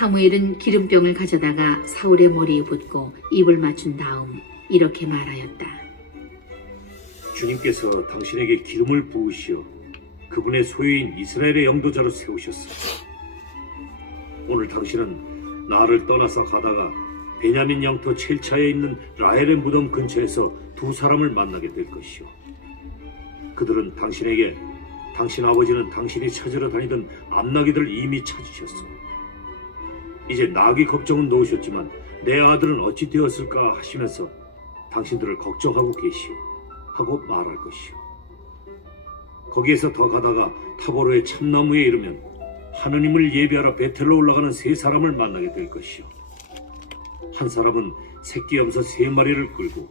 사무엘은 기름병을 가져다가 사울의 머리에 붓고 입을 맞춘 다음 이렇게 말하였다. 주님께서 당신에게 기름을 부으시어 그분의 소유인 이스라엘의 영도자로 세우셨어. 오늘 당신은 나를 떠나서 가다가 베냐민 영토 첼차에 있는 라헬의 무덤 근처에서 두 사람을 만나게 될 것이오. 그들은 당신에게 당신 아버지는 당신이 찾으러 다니던 암나귀들을 이미 찾으셨어. 이제 나귀 걱정은 놓으셨지만 내 아들은 어찌 되었을까 하시면서 당신들을 걱정하고 계시오 하고 말할 것이오. 거기에서 더 가다가 타보로의 참나무에 이르면 하느님을 예배하러 베텔로 올라가는 세 사람을 만나게 될 것이오. 한 사람은 새끼 염소 3마리를 끌고,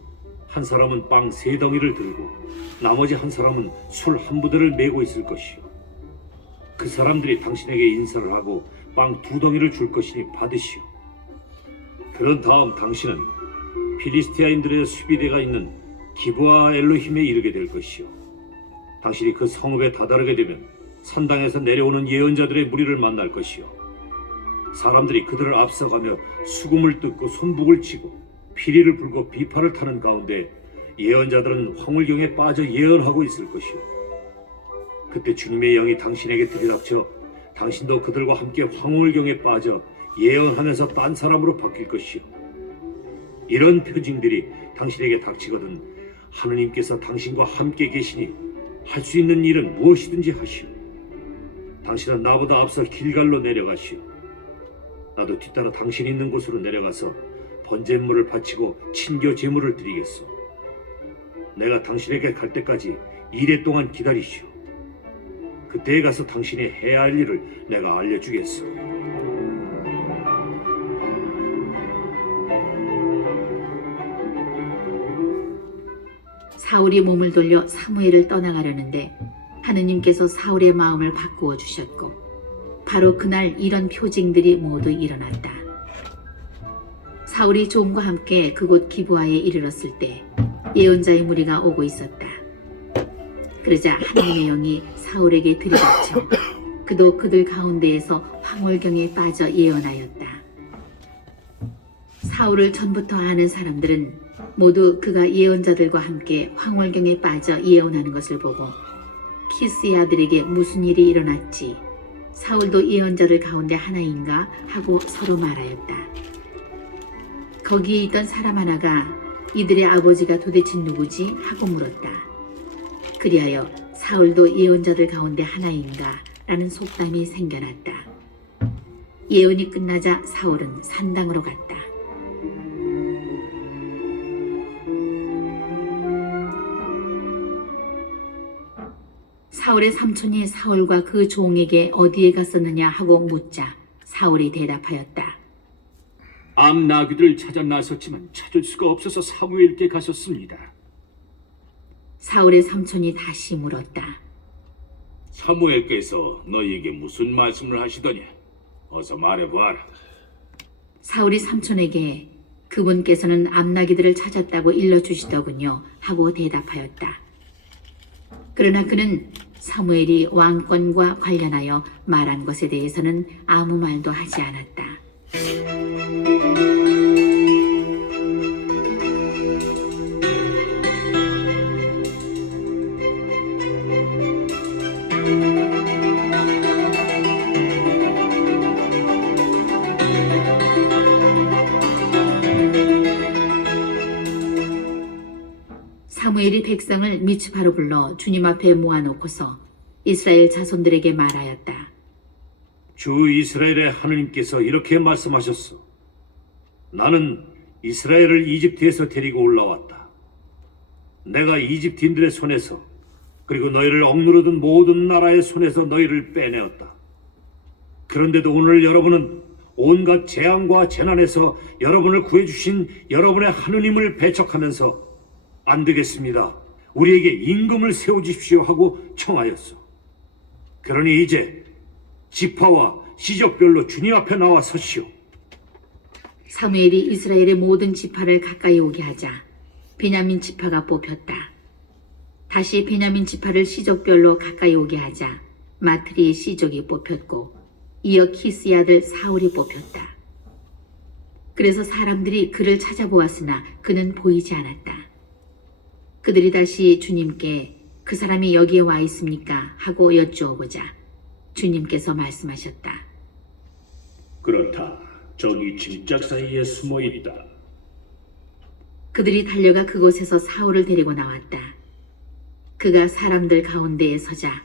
한 사람은 빵 3덩이를 들고, 나머지 한 사람은 술 한 부대를 메고 있을 것이오. 그 사람들이 당신에게 인사를 하고 빵 2덩이를 줄 것이니 받으시오. 그런 다음 당신은 필리스티아인들의 수비대가 있는 기브아 엘로힘에 이르게 될 것이오. 당신이 그 성읍에 다다르게 되면 산당에서 내려오는 예언자들의 무리를 만날 것이오. 사람들이 그들을 앞서가며 수금을 뜯고 손북을 치고 피리를 불고 비파를 타는 가운데 예언자들은 황홀경에 빠져 예언하고 있을 것이오. 그때 주님의 영이 당신에게 들이닥쳐 당신도 그들과 함께 황홀경에 빠져 예언하면서 딴 사람으로 바뀔 것이오. 이런 표징들이 당신에게 닥치거든 하느님께서 당신과 함께 계시니 할 수 있는 일은 무엇이든지 하시오. 당신은 나보다 앞서 길갈로 내려가시오. 나도 뒤따라 당신 있는 곳으로 내려가서 번제물을 바치고 친교 제물을 드리겠소. 내가 당신에게 갈 때까지 이래 동안 기다리시오. 그때에 가서 당신이 해야 할 일을 내가 알려주겠소. 사울이 몸을 돌려 사무엘을 떠나가려는데 하느님께서 사울의 마음을 바꾸어 주셨고 바로 그날 이런 표징들이 모두 일어났다. 사울이 종과 함께 그곳 기브아에 이르렀을 때 예언자의 무리가 오고 있었다. 그러자 하나님의 영이 사울에게 들이닥쳐 그도 그들 가운데에서 황홀경에 빠져 예언하였다. 사울을 전부터 아는 사람들은 모두 그가 예언자들과 함께 황홀경에 빠져 예언하는 것을 보고 키스의 아들에게 무슨 일이 일어났지? 사울도 예언자들 가운데 하나인가? 하고 서로 말하였다. 거기에 있던 사람 하나가 이들의 아버지가 도대체 누구지? 하고 물었다. 그리하여 사울도 예언자들 가운데 하나인가? 라는 속담이 생겨났다. 예언이 끝나자 사울은 산당으로 갔다. 사울의 삼촌이 사울과 그 종에게 어디에 갔었느냐 하고 묻자 사울이 대답하였다. 암나귀들을 찾아 나섰지만 찾을 수가 없어서 사무엘께 가셨습니다. 사울의 삼촌이 다시 물었다. 사무엘께서 너희에게 무슨 말씀을 하시더냐? 어서 말해보아라. 사울이 삼촌에게 그분께서는 암나귀들을 찾았다고 일러주시더군요 하고 대답하였다. 그러나 그는 사무엘이 왕권과 관련하여 말한 것에 대해서는 아무 말도 하지 않았다. 사무엘이 백성을 미츠바로 불러 주님 앞에 모아놓고서 이스라엘 자손들에게 말하였다. 주 이스라엘의 하느님께서 이렇게 말씀하셨소. 나는 이스라엘을 이집트에서 데리고 올라왔다. 내가 이집트인들의 손에서 그리고 너희를 억누르던 모든 나라의 손에서 너희를 빼내었다. 그런데도 오늘 여러분은 온갖 재앙과 재난에서 여러분을 구해주신 여러분의 하느님을 배척하면서 안 되겠습니다. 우리에게 임금을 세워주십시오 하고 청하였소. 그러니 이제 지파와 시족별로 주님 앞에 나와 서시오. 사무엘이 이스라엘의 모든 지파를 가까이 오게 하자 베냐민 지파가 뽑혔다. 다시 베냐민 지파를 시족별로 가까이 오게 하자 마트리의 시족이 뽑혔고 이어 키스의 아들 사울이 뽑혔다. 그래서 사람들이 그를 찾아보았으나 그는 보이지 않았다. 그들이 다시 주님께 그 사람이 여기에 와 있습니까? 하고 여쭈어보자 주님께서 말씀하셨다. 그렇다. 저기 짐짝 사이에 숨어 있다. 그들이 달려가 그곳에서 사울을 데리고 나왔다. 그가 사람들 가운데에 서자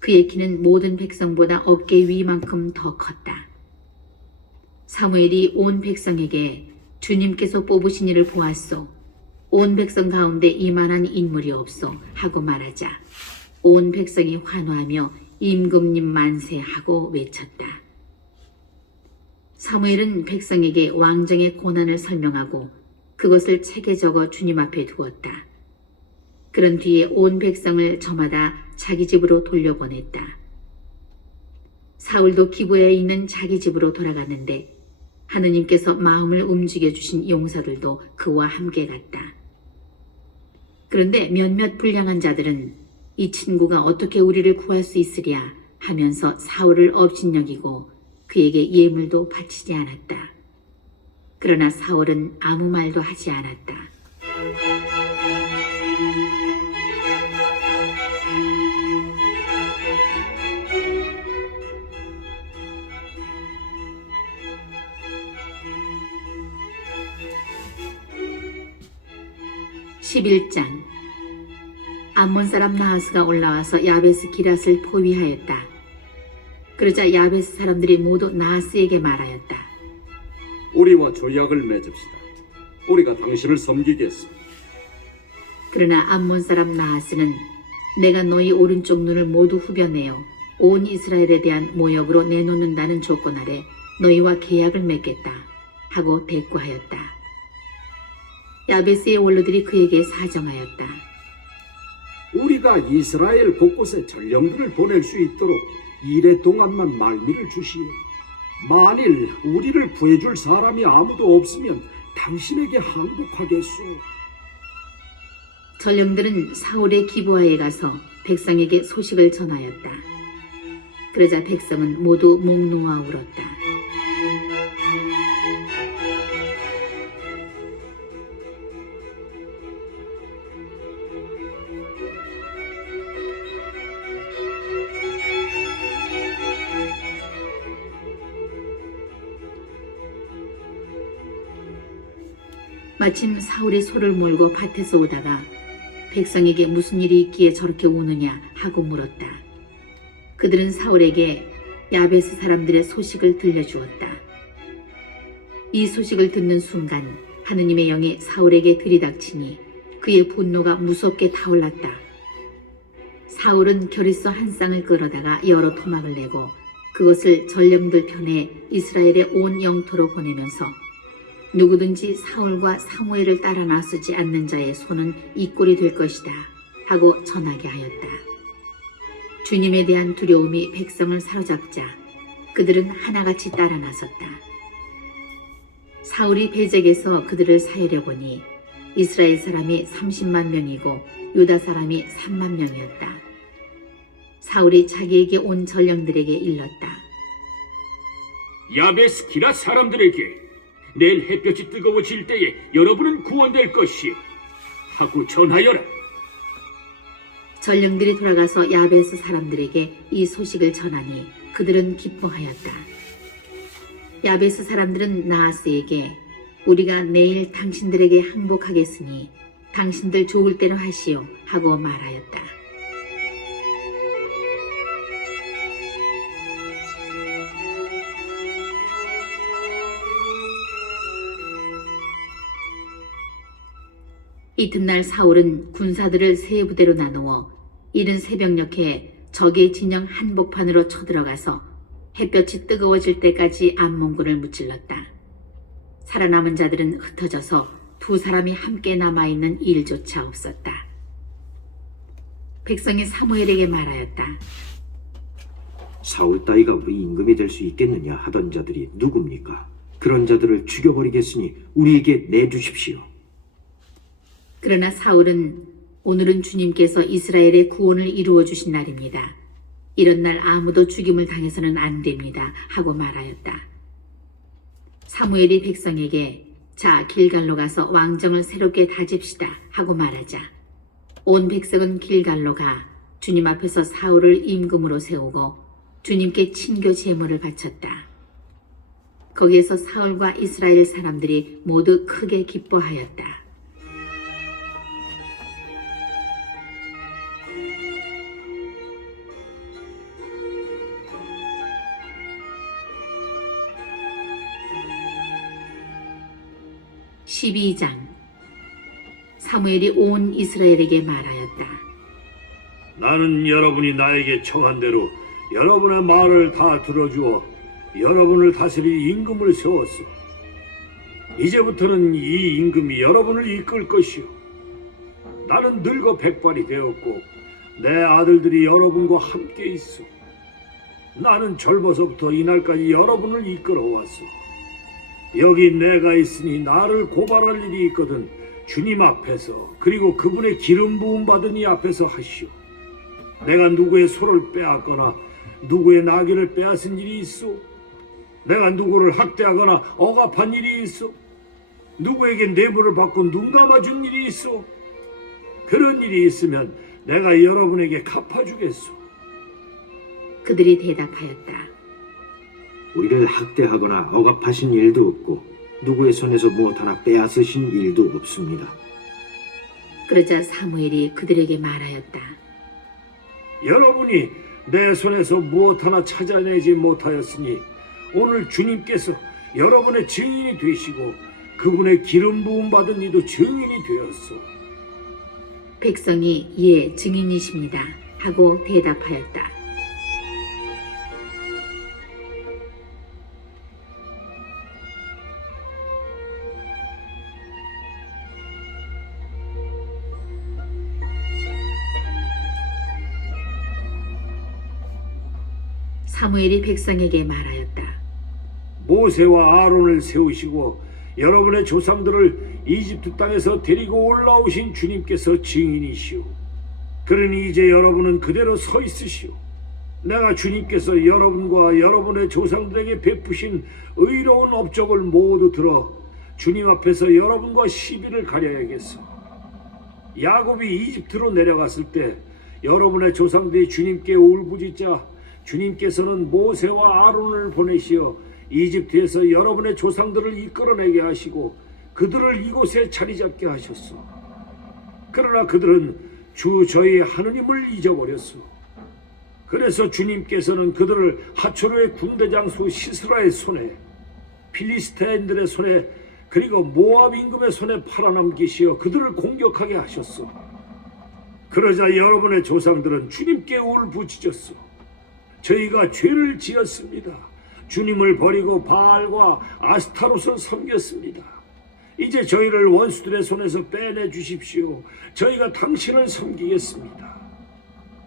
그의 키는 모든 백성보다 어깨 위만큼 더 컸다. 사무엘이 온 백성에게 주님께서 뽑으신 이를 보았소. 온 백성 가운데 이만한 인물이 없소 하고 말하자 온 백성이 환호하며 임금님 만세 하고 외쳤다. 사무엘은 백성에게 왕정의 고난을 설명하고 그것을 책에 적어 주님 앞에 두었다. 그런 뒤에 온 백성을 저마다 자기 집으로 돌려보냈다. 사울도 기브에 있는 자기 집으로 돌아갔는데 하느님께서 마음을 움직여 주신 용사들도 그와 함께 갔다. 그런데 몇몇 불량한 자들은 이 친구가 어떻게 우리를 구할 수 있으랴 하면서 사울을 업신여기고 그에게 예물도 바치지 않았다. 그러나 사울은 아무 말도 하지 않았다. (11장) 암몬 사람 나하스가 올라와서 야베스 기랏을 포위하였다. 그러자 야베스 사람들이 모두 나하스에게 말하였다. 우리와 조약을 맺읍시다. 우리가 당신을 섬기겠소. 그러나 암몬 사람 나하스는 내가 너희 오른쪽 눈을 모두 후벼내어 온 이스라엘에 대한 모욕으로 내놓는다는 조건 아래 너희와 계약을 맺겠다 하고 대꾸하였다. 야베스의 원로들이 그에게 사정하였다. 우리가 이스라엘 곳곳에 전령들을 보낼 수 있도록 이래 동안만 말미를 주시오. 만일 우리를 구해줄 사람이 아무도 없으면 당신에게 항복하겠소. 전령들은 사울의 기브아에 가서 백성에게 소식을 전하였다. 그러자 백성은 모두 목 놓아 울었다. 마침 사울이 소를 몰고 밭에서 오다가 백성에게 무슨 일이 있기에 저렇게 우느냐 하고 물었다. 그들은 사울에게 야베스 사람들의 소식을 들려주었다. 이 소식을 듣는 순간 하느님의 영이 사울에게 들이닥치니 그의 분노가 무섭게 타올랐다. 사울은 결의서 한 쌍을 끌어다가 여러 토막을 내고 그것을 전령들 편에 이스라엘의 온 영토로 보내면서 누구든지 사울과 사무엘을 따라 나서지 않는 자의 손은 이 꼴이 될 것이다 하고 전하게 하였다. 주님에 대한 두려움이 백성을 사로잡자 그들은 하나같이 따라 나섰다. 사울이 베잭에서 그들을 사하려 보니 이스라엘 사람이 30만 명이고 유다 사람이 3만 명이었다. 사울이 자기에게 온 전령들에게 일렀다. 야베스 기랏 사람들에게 내일 햇볕이 뜨거워질 때에 여러분은 구원될 것이요 하고 전하여라. 전령들이 돌아가서 야베스 사람들에게 이 소식을 전하니 그들은 기뻐하였다. 야베스 사람들은 나하스에게 우리가 내일 당신들에게 항복하겠으니 당신들 좋을 대로 하시오 하고 말하였다. 이튿날 사울은 군사들을 세 부대로 나누어 이른 새벽녘에 적의 진영 한복판으로 쳐들어가서 햇볕이 뜨거워질 때까지 암몬군을 무찔렀다. 살아남은 자들은 흩어져서 두 사람이 함께 남아있는 일조차 없었다. 백성이 사무엘에게 말하였다. 사울 따위가 우리 임금이 될 수 있겠느냐 하던 자들이 누굽니까? 그런 자들을 죽여버리겠으니 우리에게 내주십시오. 그러나 사울은 오늘은 주님께서 이스라엘의 구원을 이루어 주신 날입니다. 이런 날 아무도 죽임을 당해서는 안 됩니다 하고 말하였다. 사무엘이 백성에게 자 길갈로 가서 왕정을 새롭게 다집시다 하고 말하자 온 백성은 길갈로 가 주님 앞에서 사울을 임금으로 세우고 주님께 친교 제물을 바쳤다. 거기에서 사울과 이스라엘 사람들이 모두 크게 기뻐하였다. (12장) 사무엘이 온 이스라엘에게 말하였다. 나는 여러분이 나에게 청한 대로 여러분의 말을 다 들어주어 여러분을 다스릴 임금을 세웠소. 이제부터는 이 임금이 여러분을 이끌 것이요. 나는 늙어 백발이 되었고 내 아들들이 여러분과 함께 있어. 나는 젊어서부터 이날까지 여러분을 이끌어 왔소. 여기 내가 있으니 나를 고발할 일이 있거든 주님 앞에서 그리고 그분의 기름 부음 받은 이 앞에서 하시오. 내가 누구의 소를 빼앗거나 누구의 나귀를 빼앗은 일이 있소? 내가 누구를 학대하거나 억압한 일이 있어? 누구에게 뇌물을 받고 눈 감아준 일이 있어? 그런 일이 있으면 내가 여러분에게 갚아주겠소. 그들이 대답하였다. 우리를 학대하거나 억압하신 일도 없고 누구의 손에서 무엇 하나 빼앗으신 일도 없습니다. 그러자 사무엘이 그들에게 말하였다. 여러분이 내 손에서 무엇 하나 찾아내지 못하였으니 오늘 주님께서 여러분의 증인이 되시고 그분의 기름 부음 받은 이도 증인이 되었소. 백성이 예 증인이십니다 하고 대답하였다. 사무엘이 백성에게 말하였다. 모세와 아론을 세우시고 여러분의 조상들을 이집트 땅에서 데리고 올라오신 주님께서 증인이시오. 그러니 이제 여러분은 그대로 서 있으시오. 내가 주님께서 여러분과 여러분의 조상들에게 베푸신 의로운 업적을 모두 들어 주님 앞에서 여러분과 시비를 가려야겠어. 야곱이 이집트로 내려갔을 때 여러분의 조상들이 주님께 울부짖자 주님께서는 모세와 아론을 보내시어 이집트에서 여러분의 조상들을 이끌어내게 하시고 그들을 이곳에 자리 잡게 하셨소. 그러나 그들은 주 저희 하느님을 잊어버렸소. 그래서 주님께서는 그들을 하초로의 군대 장수 시스라의 손에 필리스타인들의 손에 그리고 모압 임금의 손에 팔아넘기시어 그들을 공격하게 하셨소. 그러자 여러분의 조상들은 주님께 울부짖었소. 저희가 죄를 지었습니다. 주님을 버리고 바알과 아스타롯을 섬겼습니다. 이제 저희를 원수들의 손에서 빼내 주십시오. 저희가 당신을 섬기겠습니다.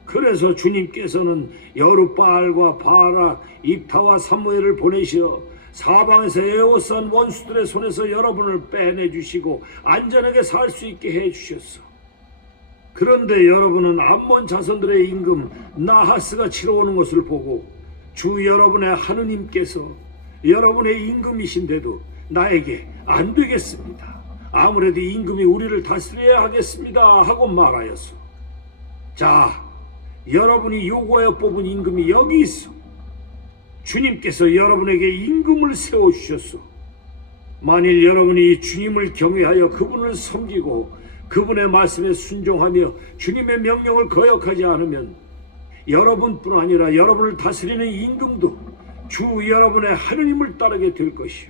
그래서 주님께서는 여룻바알과 바락, 입타와 사무엘을 보내시어 사방에서 에워싼 원수들의 손에서 여러분을 빼내 주시고 안전하게 살 수 있게 해 주셨소. 그런데 여러분은 암몬 자손들의 임금 나하스가 치러 오는 것을 보고 주 여러분의 하느님께서 여러분의 임금이신데도 나에게 안 되겠습니다. 아무래도 임금이 우리를 다스려야 하겠습니다 하고 말하였소. 자, 여러분이 요구하여 뽑은 임금이 여기 있어. 주님께서 여러분에게 임금을 세워주셨소. 만일 여러분이 주님을 경외하여 그분을 섬기고 그분의 말씀에 순종하며 주님의 명령을 거역하지 않으면 여러분뿐 아니라 여러분을 다스리는 임금도 주 여러분의 하느님을 따르게 될 것이요.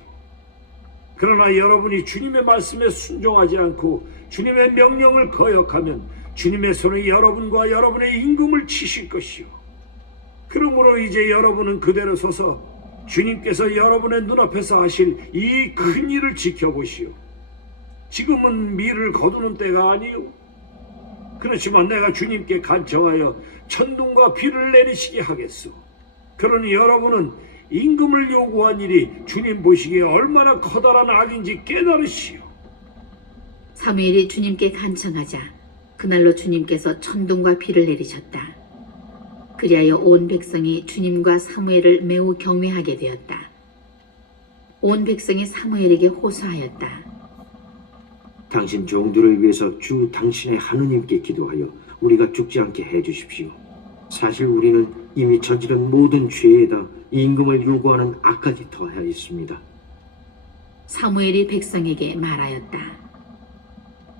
그러나 여러분이 주님의 말씀에 순종하지 않고 주님의 명령을 거역하면 주님의 손이 여러분과 여러분의 임금을 치실 것이요. 그러므로 이제 여러분은 그대로 서서 주님께서 여러분의 눈앞에서 하실 이 큰 일을 지켜보시오. 지금은 밀을 거두는 때가 아니요. 그렇지만 내가 주님께 간청하여 천둥과 비를 내리시게 하겠소. 그러니 여러분은 임금을 요구한 일이 주님 보시기에 얼마나 커다란 악인지 깨달으시오. 사무엘이 주님께 간청하자 그날로 주님께서 천둥과 비를 내리셨다. 그리하여 온 백성이 주님과 사무엘을 매우 경외하게 되었다. 온 백성이 사무엘에게 호소하였다. 당신 종들을 위해서 주 당신의 하느님께 기도하여 우리가 죽지 않게 해주십시오. 사실 우리는 이미 저지른 모든 죄에다 임금을 요구하는 악까지 더하였습니다. 사무엘이 백성에게 말하였다.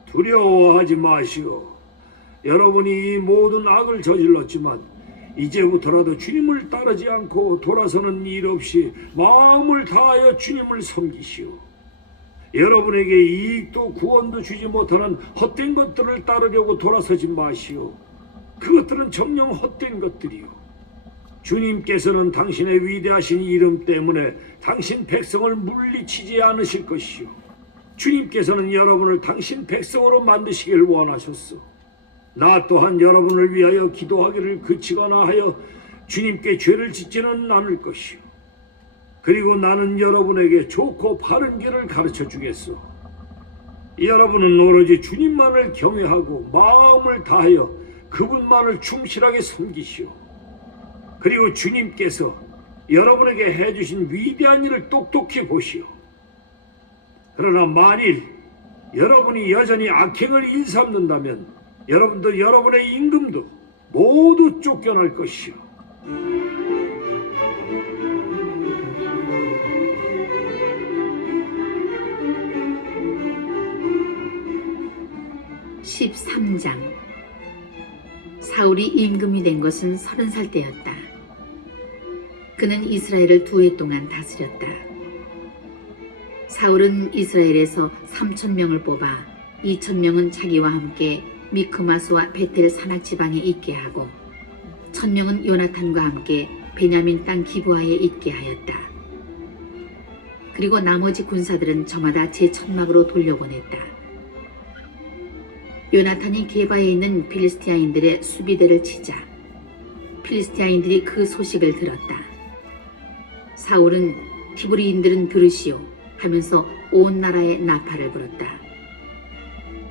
두려워하지 마시오. 여러분이 이 모든 악을 저질렀지만 이제부터라도 주님을 따르지 않고 돌아서는 일 없이 마음을 다하여 주님을 섬기시오. 여러분에게 이익도 구원도 주지 못하는 헛된 것들을 따르려고 돌아서지 마시오. 그것들은 정녕 헛된 것들이요. 주님께서는 당신의 위대하신 이름 때문에 당신 백성을 물리치지 않으실 것이요. 주님께서는 여러분을 당신 백성으로 만드시길 원하셨소. 나 또한 여러분을 위하여 기도하기를 그치거나 하여 주님께 죄를 짓지는 않을 것이요. 그리고 나는 여러분에게 좋고 바른 길을 가르쳐 주겠소. 여러분은 오로지 주님만을 경외하고 마음을 다하여 그분만을 충실하게 섬기시오. 그리고 주님께서 여러분에게 해주신 위대한 일을 똑똑히 보시오. 그러나 만일 여러분이 여전히 악행을 일삼는다면 여러분도 여러분의 임금도 모두 쫓겨날 것이오. 13장. 사울이 임금이 된 것은 30살 때였다. 그는 이스라엘을 2해 동안 다스렸다. 사울은 이스라엘에서 3,000명을 뽑아 2,000명은 자기와 함께 미크마스와 베텔 산악 지방에 있게 하고 1,000명은 요나탄과 함께 베냐민 땅 기브아에 있게 하였다. 그리고 나머지 군사들은 저마다 제 천막으로 돌려보냈다. 요나탄이 게바에 있는 필리스티아인들의 수비대를 치자 필리스티아인들이 그 소식을 들었다. 사울은 티브리인들은 들으시오 하면서 온 나라에 나팔을 불었다.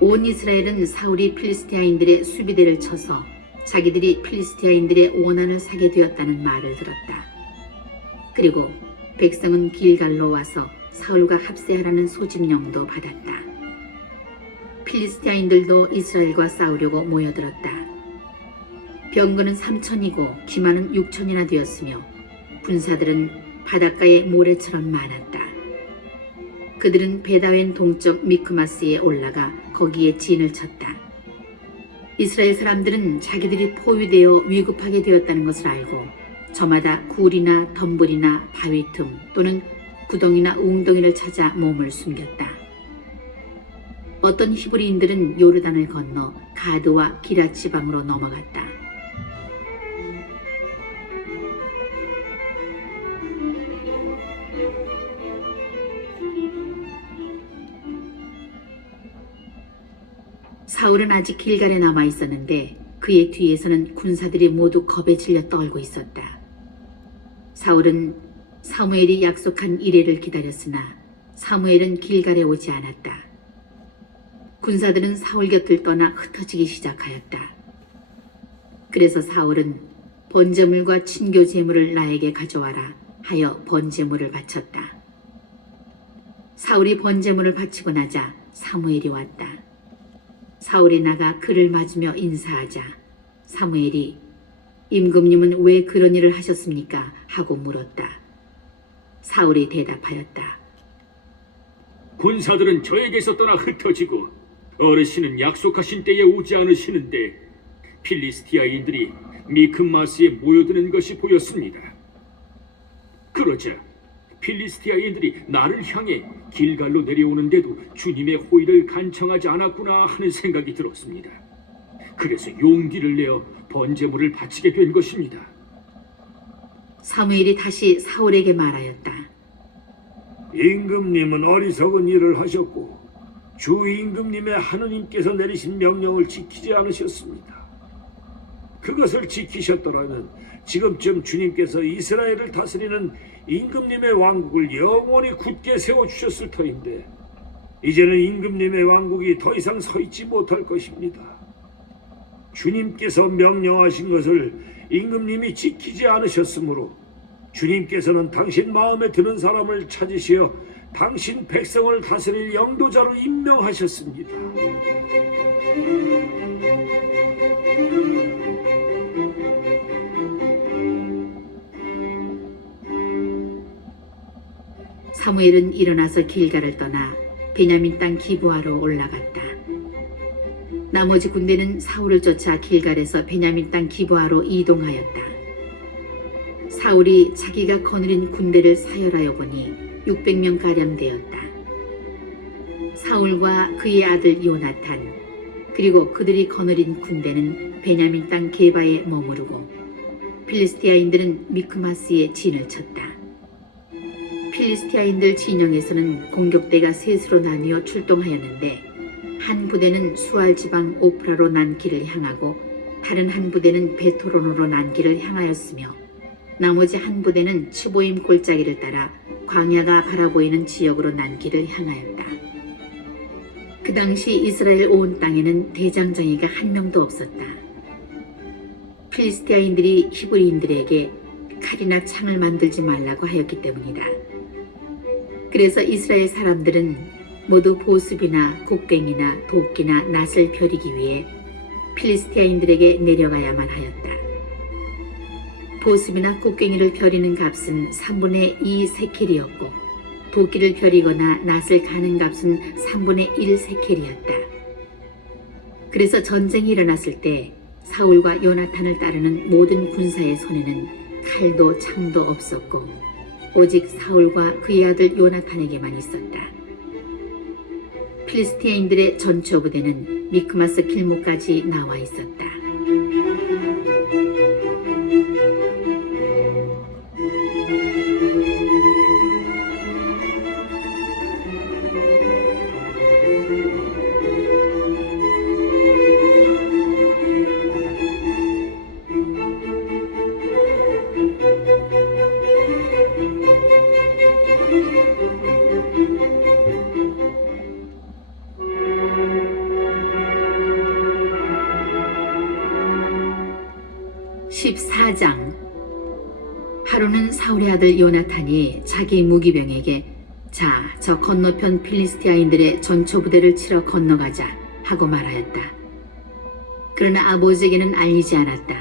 온 이스라엘은 사울이 필리스티아인들의 수비대를 쳐서 자기들이 필리스티아인들의 원한을 사게 되었다는 말을 들었다. 그리고 백성은 길갈로 와서 사울과 합세하라는 소집령도 받았다. 필리스티아인들도 이스라엘과 싸우려고 모여들었다. 병거는 3,000이고 기마는 6,000이나 되었으며 군사들은 바닷가의 모래처럼 많았다. 그들은 베다웬 동쪽 미크마스에 올라가 거기에 진을 쳤다. 이스라엘 사람들은 자기들이 포위되어 위급하게 되었다는 것을 알고 저마다 굴이나 덤불이나 바위 틈 또는 구덩이나 웅덩이를 찾아 몸을 숨겼다. 어떤 히브리인들은 요르단을 건너 가드와 기랏 지방으로 넘어갔다. 사울은 아직 길갈에 남아 있었는데 그의 뒤에서는 군사들이 모두 겁에 질려 떨고 있었다. 사울은 사무엘이 약속한 이레를 기다렸으나 사무엘은 길갈에 오지 않았다. 군사들은 사울 곁을 떠나 흩어지기 시작하였다. 그래서 사울은 번제물과 친교 제물을 나에게 가져와라 하여 번제물을 바쳤다. 사울이 번제물을 바치고 나자 사무엘이 왔다. 사울이 나가 그를 맞으며 인사하자 사무엘이 임금님은 왜 그런 일을 하셨습니까? 하고 물었다. 사울이 대답하였다. 군사들은 저에게서 떠나 흩어지고 어르신은 약속하신 때에 오지 않으시는데 필리스티아인들이 미크마스에 모여드는 것이 보였습니다. 그러자 필리스티아인들이 나를 향해 길갈로 내려오는데도 주님의 호의를 간청하지 않았구나 하는 생각이 들었습니다. 그래서 용기를 내어 번제물을 바치게 된 것입니다. 사무엘이 다시 사울에게 말하였다. 임금님은 어리석은 일을 하셨고 주 임금님의 하느님께서 내리신 명령을 지키지 않으셨습니다. 그것을 지키셨더라면 지금쯤 주님께서 이스라엘을 다스리는 임금님의 왕국을 영원히 굳게 세워주셨을 터인데 이제는 임금님의 왕국이 더 이상 서 있지 못할 것입니다. 주님께서 명령하신 것을 임금님이 지키지 않으셨으므로 주님께서는 당신 마음에 드는 사람을 찾으시어 당신 백성을 다스릴 영도자로 임명하셨습니다. 사무엘은 일어나서 길가를 떠나 베냐민 땅 기브아로 올라갔다. 나머지 군대는 사울을 쫓아 길갈에서 베냐민 땅 기브아로 이동하였다. 사울이 자기가 거느린 군대를 사열하여 보니 600명 가량 되었다. 사울과 그의 아들 요나탄 그리고 그들이 거느린 군대는 베냐민 땅 게바에 머무르고 필리스티아인들은 미크마스에 진을 쳤다. 필리스티아인들 진영에서는 공격대가 셋으로 나뉘어 출동하였는데 한 부대는 수알 지방 오프라로 난 길을 향하고 다른 한 부대는 베토론으로 난 길을 향하였으며 나머지 한 부대는 츠보임 골짜기를 따라 광야가 바라보이는 지역으로 난 길을 향하였다. 그 당시 이스라엘 온 땅에는 대장장이가 한 명도 없었다. 필리스티아인들이 히브리인들에게 칼이나 창을 만들지 말라고 하였기 때문이다. 그래서 이스라엘 사람들은 모두 보습이나 곡괭이나 도끼나 낫을 펴리기 위해 필리스티아인들에게 내려가야만 하였다. 보습이나 곡괭이를 펴리는 값은 3분의 2 세켈이었고 도끼를 펴리거나 낫을 가는 값은 3분의 1 세켈이었다. 그래서 전쟁이 일어났을 때 사울과 요나탄을 따르는 모든 군사의 손에는 칼도 창도 없었고 오직 사울과 그의 아들 요나탄에게만 있었다. 필리스티아인들의 전초 부대는 미크마스 길목까지 나와 있었다. 하루는 사울의 아들 요나탄이 자기 무기병에게 자, 저 건너편 필리스티아인들의 전초 부대를 치러 건너가자 하고 말하였다. 그러나 아버지에게는 알리지 않았다.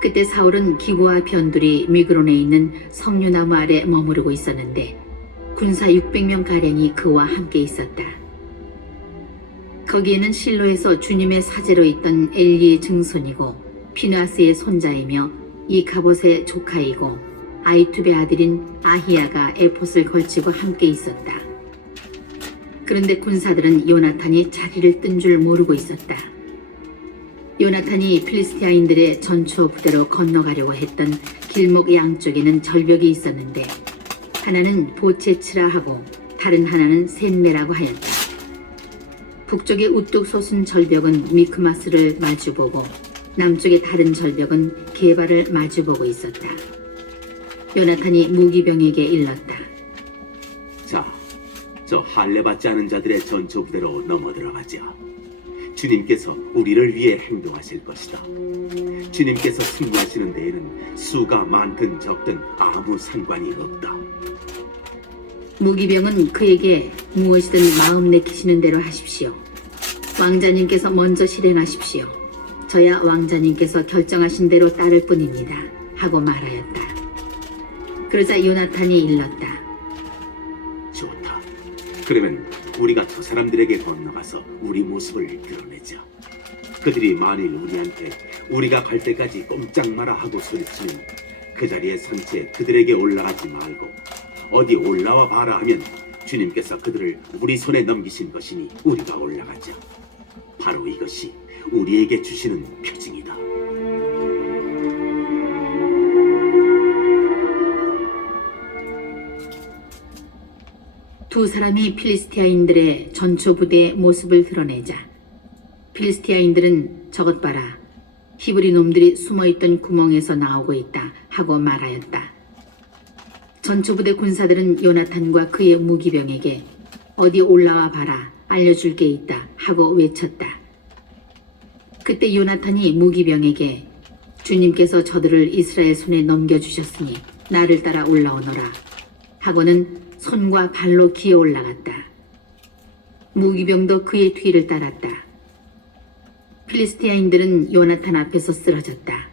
그때 사울은 기브아 변두리 미그론에 있는 석류나무 아래 머무르고 있었는데 군사 600명가량이 그와 함께 있었다. 거기에는 실로에서 주님의 사제로 있던 엘리의 증손이고 피누아스의 손자이며 이가봇의 조카이고 아이투베 아들인 아히야가 에봇을 걸치고 함께 있었다. 그런데 군사들은 요나탄이 자리를 뜬 줄 모르고 있었다. 요나탄이 필리스티아인들의 전초 부대로 건너가려고 했던 길목 양쪽에는 절벽이 있었는데 하나는 보체츠라 하고 다른 하나는 셋메라고 하였다. 북쪽의 우뚝 솟은 절벽은 미크마스를 마주보고 남쪽의 다른 절벽은 게바를 마주보고 있었다. 요나탄이 무기병에게 일렀다. 자, 저 할례받지 않은 자들의 전초 부대로 넘어 들어가자. 주님께서 우리를 위해 행동하실 것이다. 주님께서 승리하시는 데에는 수가 많든 적든 아무 상관이 없다. 무기병은 그에게 무엇이든 마음 내키시는 대로 하십시오. 왕자님께서 먼저 실행하십시오. 저야 왕자님께서 결정하신 대로 따를 뿐입니다. 하고 말하였다. 그러자 요나탄이 일렀다. 좋다. 그러면 우리가 저 사람들에게 건너가서 우리 모습을 드러내자. 그들이 만일 우리한테 우리가 갈 때까지 꼼짝 마라 하고 소리치면 그 자리에 선 채 그들에게 올라가지 말고 어디 올라와 봐라 하면 주님께서 그들을 우리 손에 넘기신 것이니 우리가 올라가자. 바로 이것이 우리에게 주시는 표징이다. 두 사람이 필리스티아인들의 전초 부대의 모습을 드러내자 필리스티아인들은 저것 봐라. 히브리 놈들이 숨어있던 구멍에서 나오고 있다 하고 말하였다. 전초 부대 군사들은 요나탄과 그의 무기병에게 어디 올라와 봐라. 알려줄 게 있다 하고 외쳤다. 그때 요나탄이 무기병에게 주님께서 저들을 이스라엘 손에 넘겨주셨으니 나를 따라 올라오너라 하고는 손과 발로 기어 올라갔다. 무기병도 그의 뒤를 따랐다. 필리스티아인들은 요나탄 앞에서 쓰러졌다.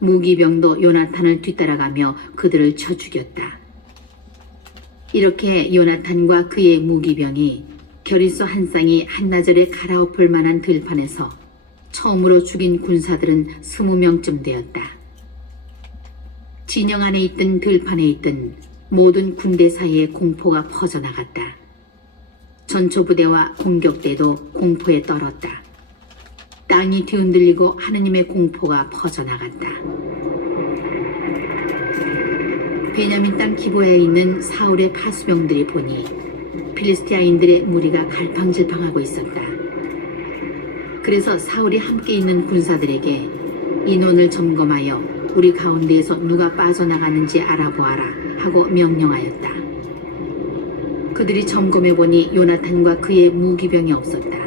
무기병도 요나탄을 뒤따라가며 그들을 쳐 죽였다. 이렇게 요나탄과 그의 무기병이 겨릿소 한 쌍이 한나절에 갈아엎을 만한 들판에서 처음으로 죽인 군사들은 20명쯤 되었다. 진영 안에 있던 들판에 있던 모든 군대 사이에 공포가 퍼져나갔다. 전초부대와 공격대도 공포에 떨었다. 땅이 뒤흔들리고 하느님의 공포가 퍼져나갔다. 베냐민 땅 기브야에 있는 사울의 파수병들이 보니 필리스티아인들의 무리가 갈팡질팡하고 있었다. 그래서 사울이 함께 있는 군사들에게 인원을 점검하여 우리 가운데에서 누가 빠져나가는지 알아보아라 하고 명령하였다. 그들이 점검해보니 요나탄과 그의 무기병이 없었다.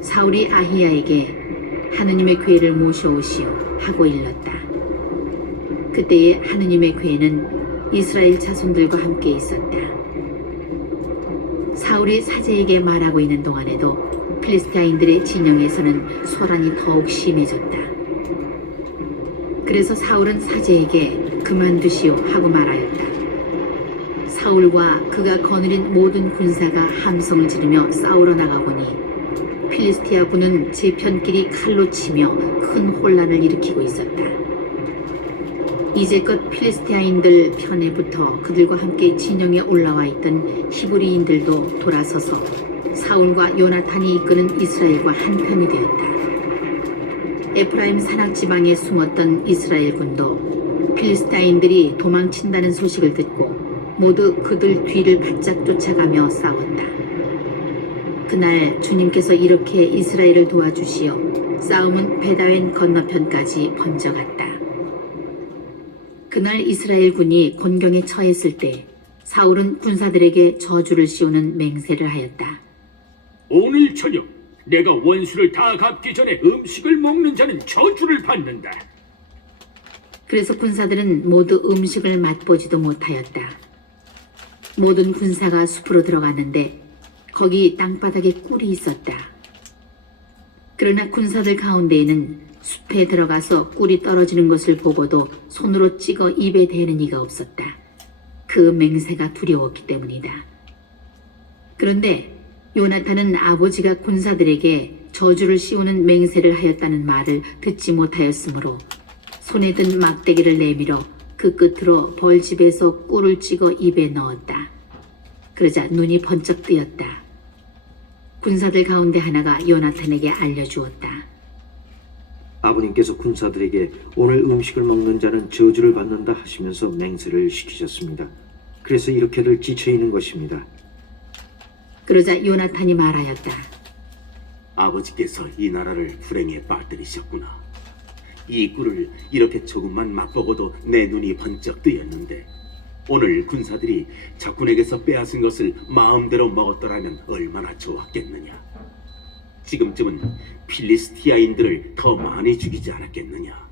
사울이 아히야에게 하느님의 궤를 모셔오시오 하고 일렀다. 그때에 하느님의 궤는 이스라엘 자손들과 함께 있었다. 사울이 사제에게 말하고 있는 동안에도 필리스타인들의 진영에서는 소란이 더욱 심해졌다. 그래서 사울은 사제에게 그만두시오 하고 말하였다. 사울과 그가 거느린 모든 군사가 함성을 지르며 싸우러 나가보니 필리스티아 군은 제 편끼리 칼로 치며 큰 혼란을 일으키고 있었다. 이제껏 필리스티아인들 편에 붙어 그들과 함께 진영에 올라와 있던 히브리인들도 돌아서서 사울과 요나탄이 이끄는 이스라엘과 한편이 되었다. 에프라임 산악 지방에 숨었던 이스라엘 군도 필리스타인들이 도망친다는 소식을 듣고 모두 그들 뒤를 바짝 쫓아가며 싸웠다. 그날 주님께서 이렇게 이스라엘을 도와주시어 싸움은 베다웬 건너편까지 번져갔다. 그날 이스라엘 군이 곤경에 처했을 때 사울은 군사들에게 저주를 씌우는 맹세를 하였다. 오늘 저녁 내가 원수를 다 갚기 전에 음식을 먹는 자는 저주를 받는다. 그래서 군사들은 모두 음식을 맛보지도 못하였다. 모든 군사가 숲으로 들어갔는데 거기 땅바닥에 꿀이 있었다. 그러나 군사들 가운데에는 숲에 들어가서 꿀이 떨어지는 것을 보고도 손으로 찍어 입에 대는 이가 없었다. 그 맹세가 두려웠기 때문이다. 그런데 요나탄은 아버지가 군사들에게 저주를 씌우는 맹세를 하였다는 말을 듣지 못하였으므로 손에 든 막대기를 내밀어 그 끝으로 벌집에서 꿀을 찍어 입에 넣었다. 그러자 눈이 번쩍 뜨였다. 군사들 가운데 하나가 요나탄에게 알려주었다. 아버님께서 군사들에게 오늘 음식을 먹는 자는 저주를 받는다 하시면서 맹세를 시키셨습니다. 그래서 이렇게들 지쳐있는 것입니다. 그러자 요나탄이 말하였다. 아버지께서 이 나라를 불행에 빠뜨리셨구나. 이 꿀을 이렇게 조금만 맛보고도 내 눈이 번쩍 뜨였는데 오늘 군사들이 적군에게서 빼앗은 것을 마음대로 먹었더라면 얼마나 좋았겠느냐. 지금쯤은 필리스티아인들을 더 많이 죽이지 않았겠느냐.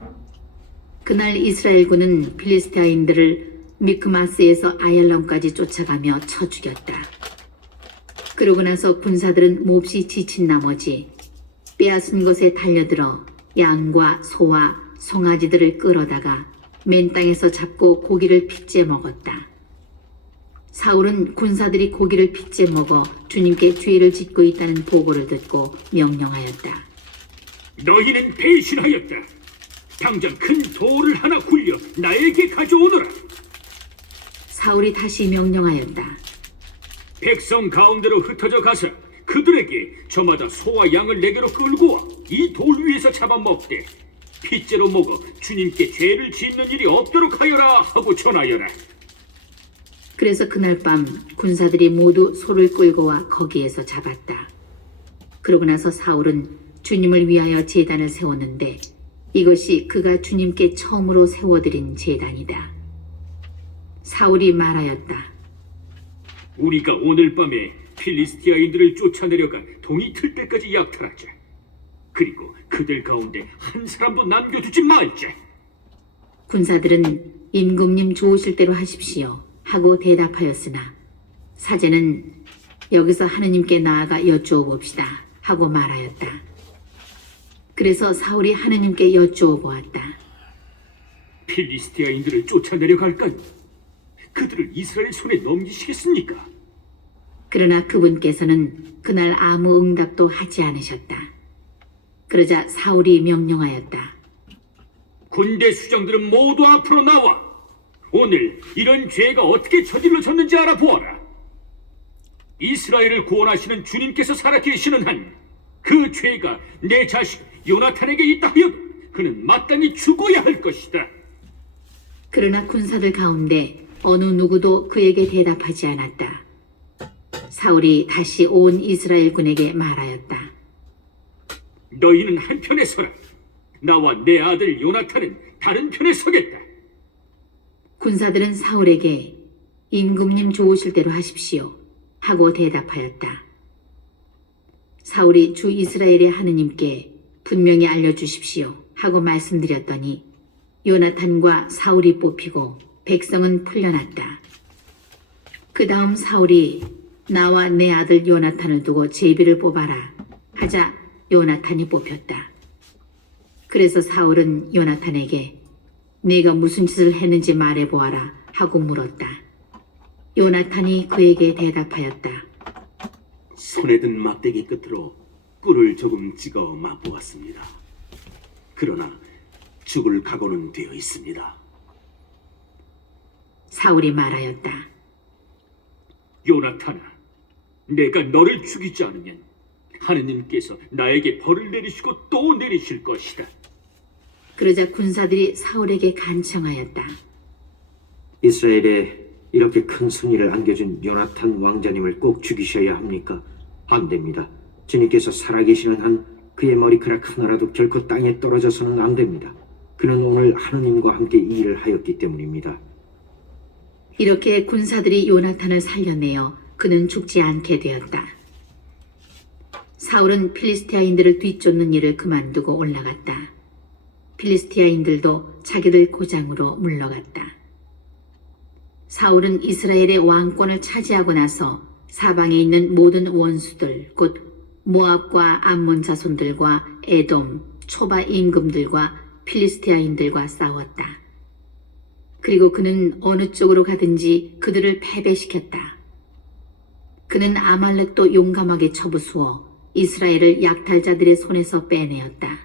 그날 이스라엘군은 필리스티아인들을 미크마스에서 아얄론까지 쫓아가며 쳐 죽였다. 그러고 나서 군사들은 몹시 지친 나머지 빼앗은 것에 달려들어 양과 소와 송아지들을 끌어다가 맨 땅에서 잡고 고기를 핏째 먹었다. 사울은 군사들이 고기를 핏째 먹어 주님께 죄를 짓고 있다는 보고를 듣고 명령하였다. 너희는 배신하였다. 당장 큰 돌을 하나 굴려 나에게 가져오너라. 사울이 다시 명령하였다. 백성 가운데로 흩어져 가서 그들에게 저마다 소와 양을 내게로 끌고 와 이 돌 위에서 잡아먹되 핏째로 먹어 주님께 죄를 짓는 일이 없도록 하여라 하고 전하여라. 그래서 그날 밤 군사들이 모두 소를 끌고 와 거기에서 잡았다. 그러고 나서 사울은 주님을 위하여 제단을 세웠는데 이것이 그가 주님께 처음으로 세워드린 제단이다. 사울이 말하였다. 우리가 오늘 밤에 필리스티아인들을 쫓아내려가 동이 틀 때까지 약탈하자. 그리고 그들 가운데 한 사람도 남겨두지 말지. 군사들은 임금님 좋으실 대로 하십시오 하고 대답하였으나 사제는 여기서 하느님께 나아가 여쭈어 봅시다 하고 말하였다. 그래서 사울이 하느님께 여쭈어 보았다. 필리스티아인들을 쫓아내려갈까요? 그들을 이스라엘 손에 넘기시겠습니까? 그러나 그분께서는 그날 아무 응답도 하지 않으셨다. 그러자 사울이 명령하였다. 군대 수장들은 모두 앞으로 나와. 오늘 이런 죄가 어떻게 저질러졌는지 알아보아라. 이스라엘을 구원하시는 주님께서 살아계시는 한 그 죄가 내 자식 요나탄에게 있다 하여도 그는 마땅히 죽어야 할 것이다. 그러나 군사들 가운데 어느 누구도 그에게 대답하지 않았다. 사울이 다시 온 이스라엘 군에게 말하였다. 너희는 한편에 서라. 나와 내 아들 요나탄은 다른 편에 서겠다. 군사들은 사울에게 임금님 좋으실 대로 하십시오 하고 대답하였다. 사울이 주 이스라엘의 하느님께 분명히 알려주십시오 하고 말씀드렸더니 요나탄과 사울이 뽑히고 백성은 풀려났다. 그 다음 사울이 나와 내 아들 요나탄을 두고 제비를 뽑아라 하자 요나탄이 뽑혔다. 그래서 사울은 요나탄에게 네가 무슨 짓을 했는지 말해보아라 하고 물었다. 요나탄이 그에게 대답하였다. 손에 든 막대기 끝으로 꿀을 조금 찍어 맛보았습니다. 그러나 죽을 각오는 되어 있습니다. 사울이 말하였다. 요나탄아, 내가 너를 죽이지 않으면 하느님께서 나에게 벌을 내리시고 또 내리실 것이다. 그러자 군사들이 사울에게 간청하였다. 이스라엘에 이렇게 큰 승리를 안겨준 요나탄 왕자님을 꼭 죽이셔야 합니까? 안 됩니다. 주님께서 살아계시는 한 그의 머리카락 하나라도 결코 땅에 떨어져서는 안 됩니다. 그는 오늘 하느님과 함께 이 일을 하였기 때문입니다. 이렇게 군사들이 요나탄을 살려내어 그는 죽지 않게 되었다. 사울은 필리스티아인들을 뒤쫓는 일을 그만두고 올라갔다. 필리스티아인들도 자기들 고장으로 물러갔다. 사울은 이스라엘의 왕권을 차지하고 나서 사방에 있는 모든 원수들, 곧 모압과 암몬 자손들과 에돔, 초바 임금들과 필리스티아인들과 싸웠다. 그리고 그는 어느 쪽으로 가든지 그들을 패배시켰다. 그는 아말렉도 용감하게 쳐부수어 이스라엘을 약탈자들의 손에서 빼내었다.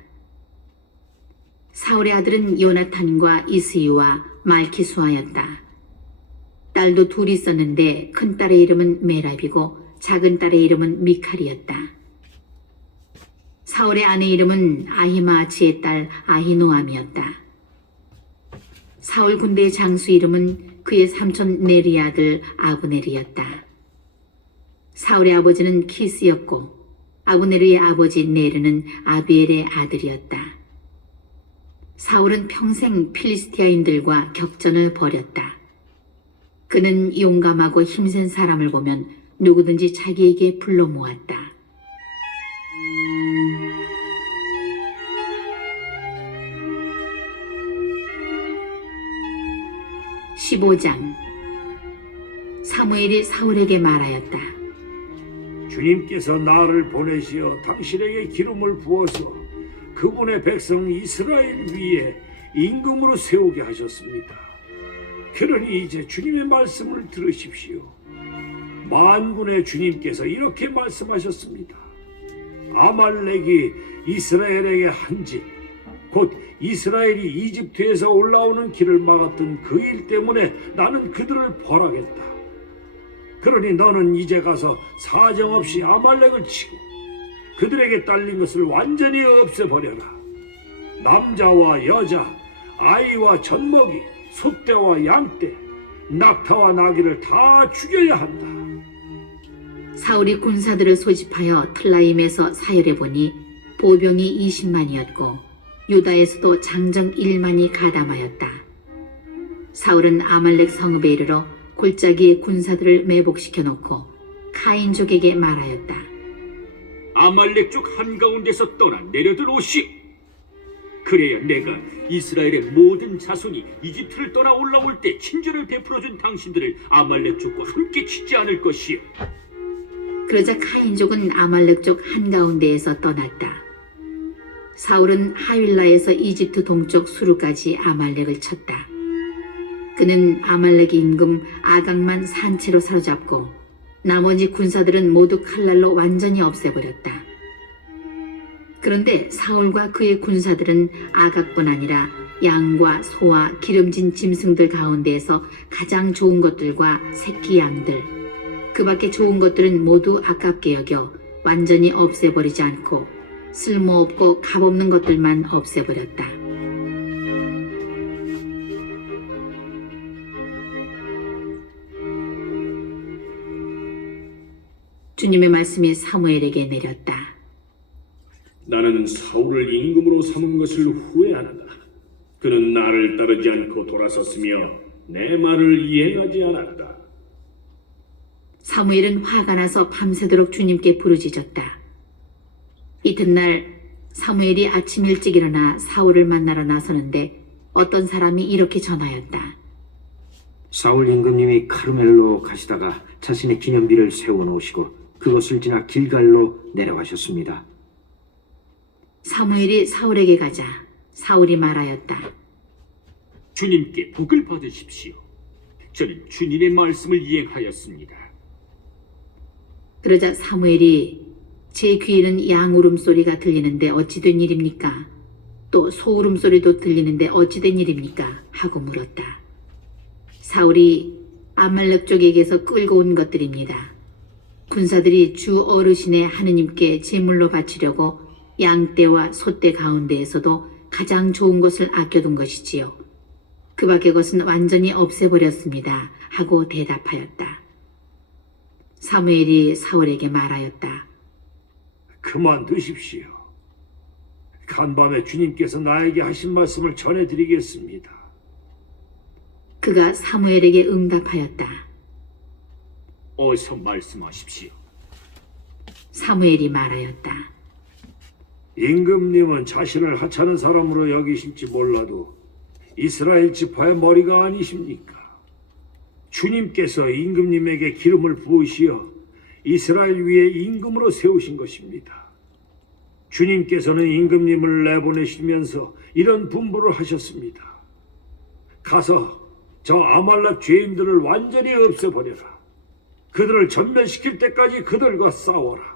사울의 아들은 요나탄과 이스이와 말키수아였다. 딸도 둘이 있었는데 큰 딸의 이름은 메랍이고 작은 딸의 이름은 미칼이었다. 사울의 아내 이름은 아히마아치의 딸 아히노암이었다. 사울 군대의 장수 이름은 그의 삼촌 네리의 아들 아브넬이었다. 사울의 아버지는 키스였고 아브넬의 아버지 네르는 아비엘의 아들이었다. 사울은 평생 필리스티아인들과 격전을 벌였다. 그는 용감하고 힘센 사람을 보면 누구든지 자기에게 불러 모았다. 15장 사무엘이 사울에게 말하였다. 주님께서 나를 보내시어 당신에게 기름을 부어서 그분의 백성 이스라엘 위에 임금으로 세우게 하셨습니다. 그러니 이제 주님의 말씀을 들으십시오. 만군의 주님께서 이렇게 말씀하셨습니다. 아말렉이 이스라엘에게 한 짓, 곧 이스라엘이 이집트에서 올라오는 길을 막았던 그 일 때문에 나는 그들을 벌하겠다. 그러니 너는 이제 가서 사정없이 아말렉을 치고 그들에게 딸린 것을 완전히 없애버려라. 남자와 여자, 아이와 젖먹이, 소떼와 양떼, 낙타와 나귀를 다 죽여야 한다. 사울이 군사들을 소집하여 틀라임에서 사열해 보니 보병이 20만이었고 유다에서도 장정 1만이 가담하였다. 사울은 아말렉 성읍에 이르러 골짜기에 군사들을 매복시켜 놓고 카인족에게 말하였다. 아말렉 쪽 한가운데서 떠나 내려들 오시오. 그래야 내가 이스라엘의 모든 자손이 이집트를 떠나 올라올 때 친절을 베풀어준 당신들을 아말렉 족과 함께 치지 않을 것이요. 그러자 카인족은 아말렉 쪽 한가운데에서 떠났다. 사울은 하윌라에서 이집트 동쪽 수르까지 아말렉을 쳤다. 그는 아말렉 임금 아각만 산채로 사로잡고 나머지 군사들은 모두 칼날로 완전히 없애버렸다. 그런데 사울과 그의 군사들은 아각뿐 아니라 양과 소와 기름진 짐승들 가운데에서 가장 좋은 것들과 새끼 양들, 그 밖에 좋은 것들은 모두 아깝게 여겨 완전히 없애버리지 않고 쓸모없고 값없는 것들만 없애버렸다. 주님의 말씀이 사무엘에게 내렸다. 나는 사울을 임금으로 삼은 것을 후회하노라. 그는 나를 따르지 않고 돌아섰으며 내 말을 이행하지 않았다. 사무엘은 화가 나서 밤새도록 주님께 부르짖었다. 이튿날 사무엘이 아침 일찍 일어나 사울을 만나러 나서는데 어떤 사람이 이렇게 전하였다. 사울 임금님이 카르멜로 가시다가 자신의 기념비를 세워놓으시고 그것을 지나 길갈로 내려가셨습니다. 사무엘이 사울에게 가자 사울이 말하였다. 주님께 복을 받으십시오. 저는 주님의 말씀을 이행하였습니다. 그러자 사무엘이 제 귀에는 양 울음소리가 들리는데 어찌 된 일입니까? 또 소 울음소리도 들리는데 어찌 된 일입니까? 하고 물었다. 사울이 아말렉 쪽에게서 끌고 온 것들입니다. 군사들이 주 어르신의 하느님께 제물로 바치려고 양떼와 소떼 가운데에서도 가장 좋은 것을 아껴둔 것이지요. 그 밖의 것은 완전히 없애버렸습니다. 하고 대답하였다. 사무엘이 사울에게 말하였다. 그만두십시오. 간밤에 주님께서 나에게 하신 말씀을 전해드리겠습니다. 그가 사무엘에게 응답하였다. 어서 말씀하십시오. 사무엘이 말하였다. 임금님은 자신을 하찮은 사람으로 여기실지 몰라도 이스라엘 지파의 머리가 아니십니까? 주님께서 임금님에게 기름을 부으시어 이스라엘 위에 임금으로 세우신 것입니다. 주님께서는 임금님을 내보내시면서 이런 분부를 하셨습니다. 가서 저 아말렉 죄인들을 완전히 없애버려라. 그들을 전멸시킬 때까지 그들과 싸워라.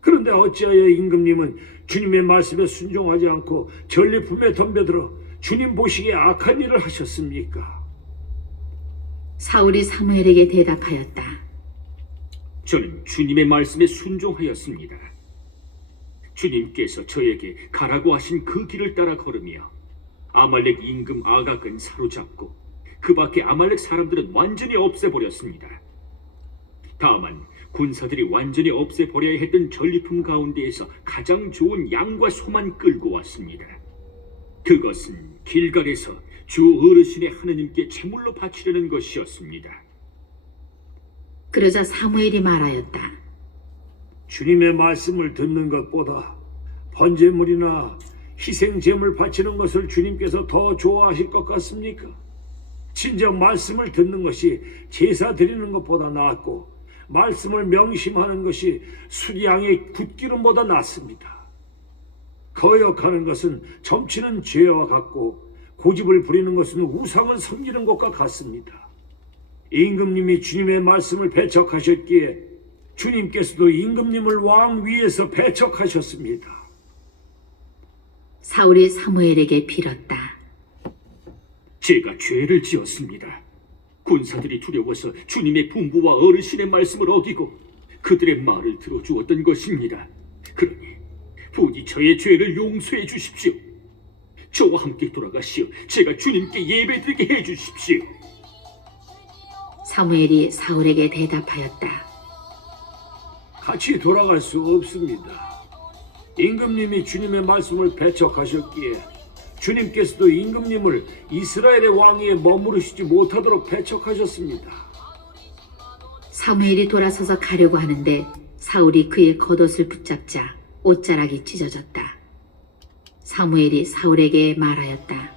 그런데 어찌하여 임금님은 주님의 말씀에 순종하지 않고 전리품에 덤벼들어 주님 보시기에 악한 일을 하셨습니까? 사울이 사무엘에게 대답하였다. 저는 주님의 말씀에 순종하였습니다. 주님께서 저에게 가라고 하신 그 길을 따라 걸으며 아말렉 임금 아각은 사로잡고 그 밖에 아말렉 사람들은 완전히 없애버렸습니다. 다만 군사들이 완전히 없애버려야 했던 전리품 가운데에서 가장 좋은 양과 소만 끌고 왔습니다. 그것은 길갈에서 주 어르신의 하느님께 제물로 바치려는 것이었습니다. 그러자 사무엘이 말하였다. 주님의 말씀을 듣는 것보다 번제물이나 희생제물 바치는 것을 주님께서 더 좋아하실 것 같습니까? 진정 말씀을 듣는 것이 제사 드리는 것보다 낫고 말씀을 명심하는 것이 수양의 굿기름보다 낫습니다. 거역하는 것은 점치는 죄와 같고 고집을 부리는 것은 우상을 섬기는 것과 같습니다. 임금님이 주님의 말씀을 배척하셨기에 주님께서도 임금님을 왕 위에서 배척하셨습니다. 사울이 사무엘에게 빌었다. 제가 죄를 지었습니다. 군사들이 두려워서 주님의 분부와 어르신의 말씀을 어기고 그들의 말을 들어주었던 것입니다. 그러니 부디 저의 죄를 용서해 주십시오. 저와 함께 돌아가시어 제가 주님께 예배드리게 해주십시오. 사무엘이 사울에게 대답하였다. 같이 돌아갈 수 없습니다. 임금님이 주님의 말씀을 배척하셨기에 주님께서도 임금님을 이스라엘의 왕위에 머무르시지 못하도록 배척하셨습니다. 사무엘이 돌아서서 가려고 하는데 사울이 그의 겉옷을 붙잡자 옷자락이 찢어졌다. 사무엘이 사울에게 말하였다.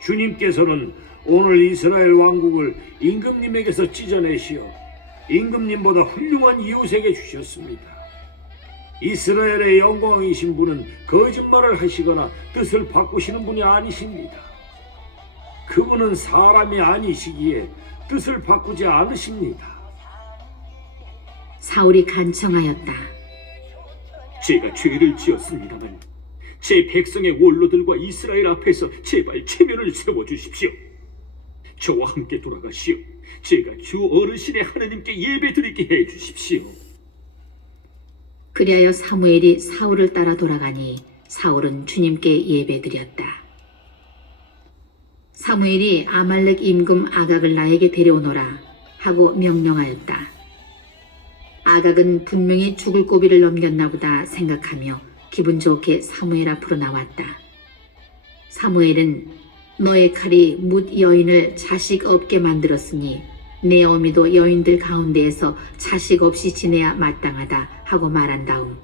주님께서는 오늘 이스라엘 왕국을 임금님에게서 찢어내시어 임금님보다 훌륭한 이웃에게 주셨습니다. 이스라엘의 영광이신 분은 거짓말을 하시거나 뜻을 바꾸시는 분이 아니십니다. 그분은 사람이 아니시기에 뜻을 바꾸지 않으십니다. 사울이 간청하였다. 제가 죄를 지었습니다만 제 백성의 원로들과 이스라엘 앞에서 제발 체면을 세워주십시오. 저와 함께 돌아가시어 제가 주 어르신의 하나님께 예배드리게 해주십시오. 그리하여 사무엘이 사울을 따라 돌아가니 사울은 주님께 예배드렸다. 사무엘이 아말렉 임금 아각을 나에게 데려오너라 하고 명령하였다. 아각은 분명히 죽을 고비를 넘겼나 보다 생각하며 기분 좋게 사무엘 앞으로 나왔다. 사무엘은 너의 칼이 뭇 여인을 자식 없게 만들었으니 내 어미도 여인들 가운데에서 자식 없이 지내야 마땅하다 하고 말한 다음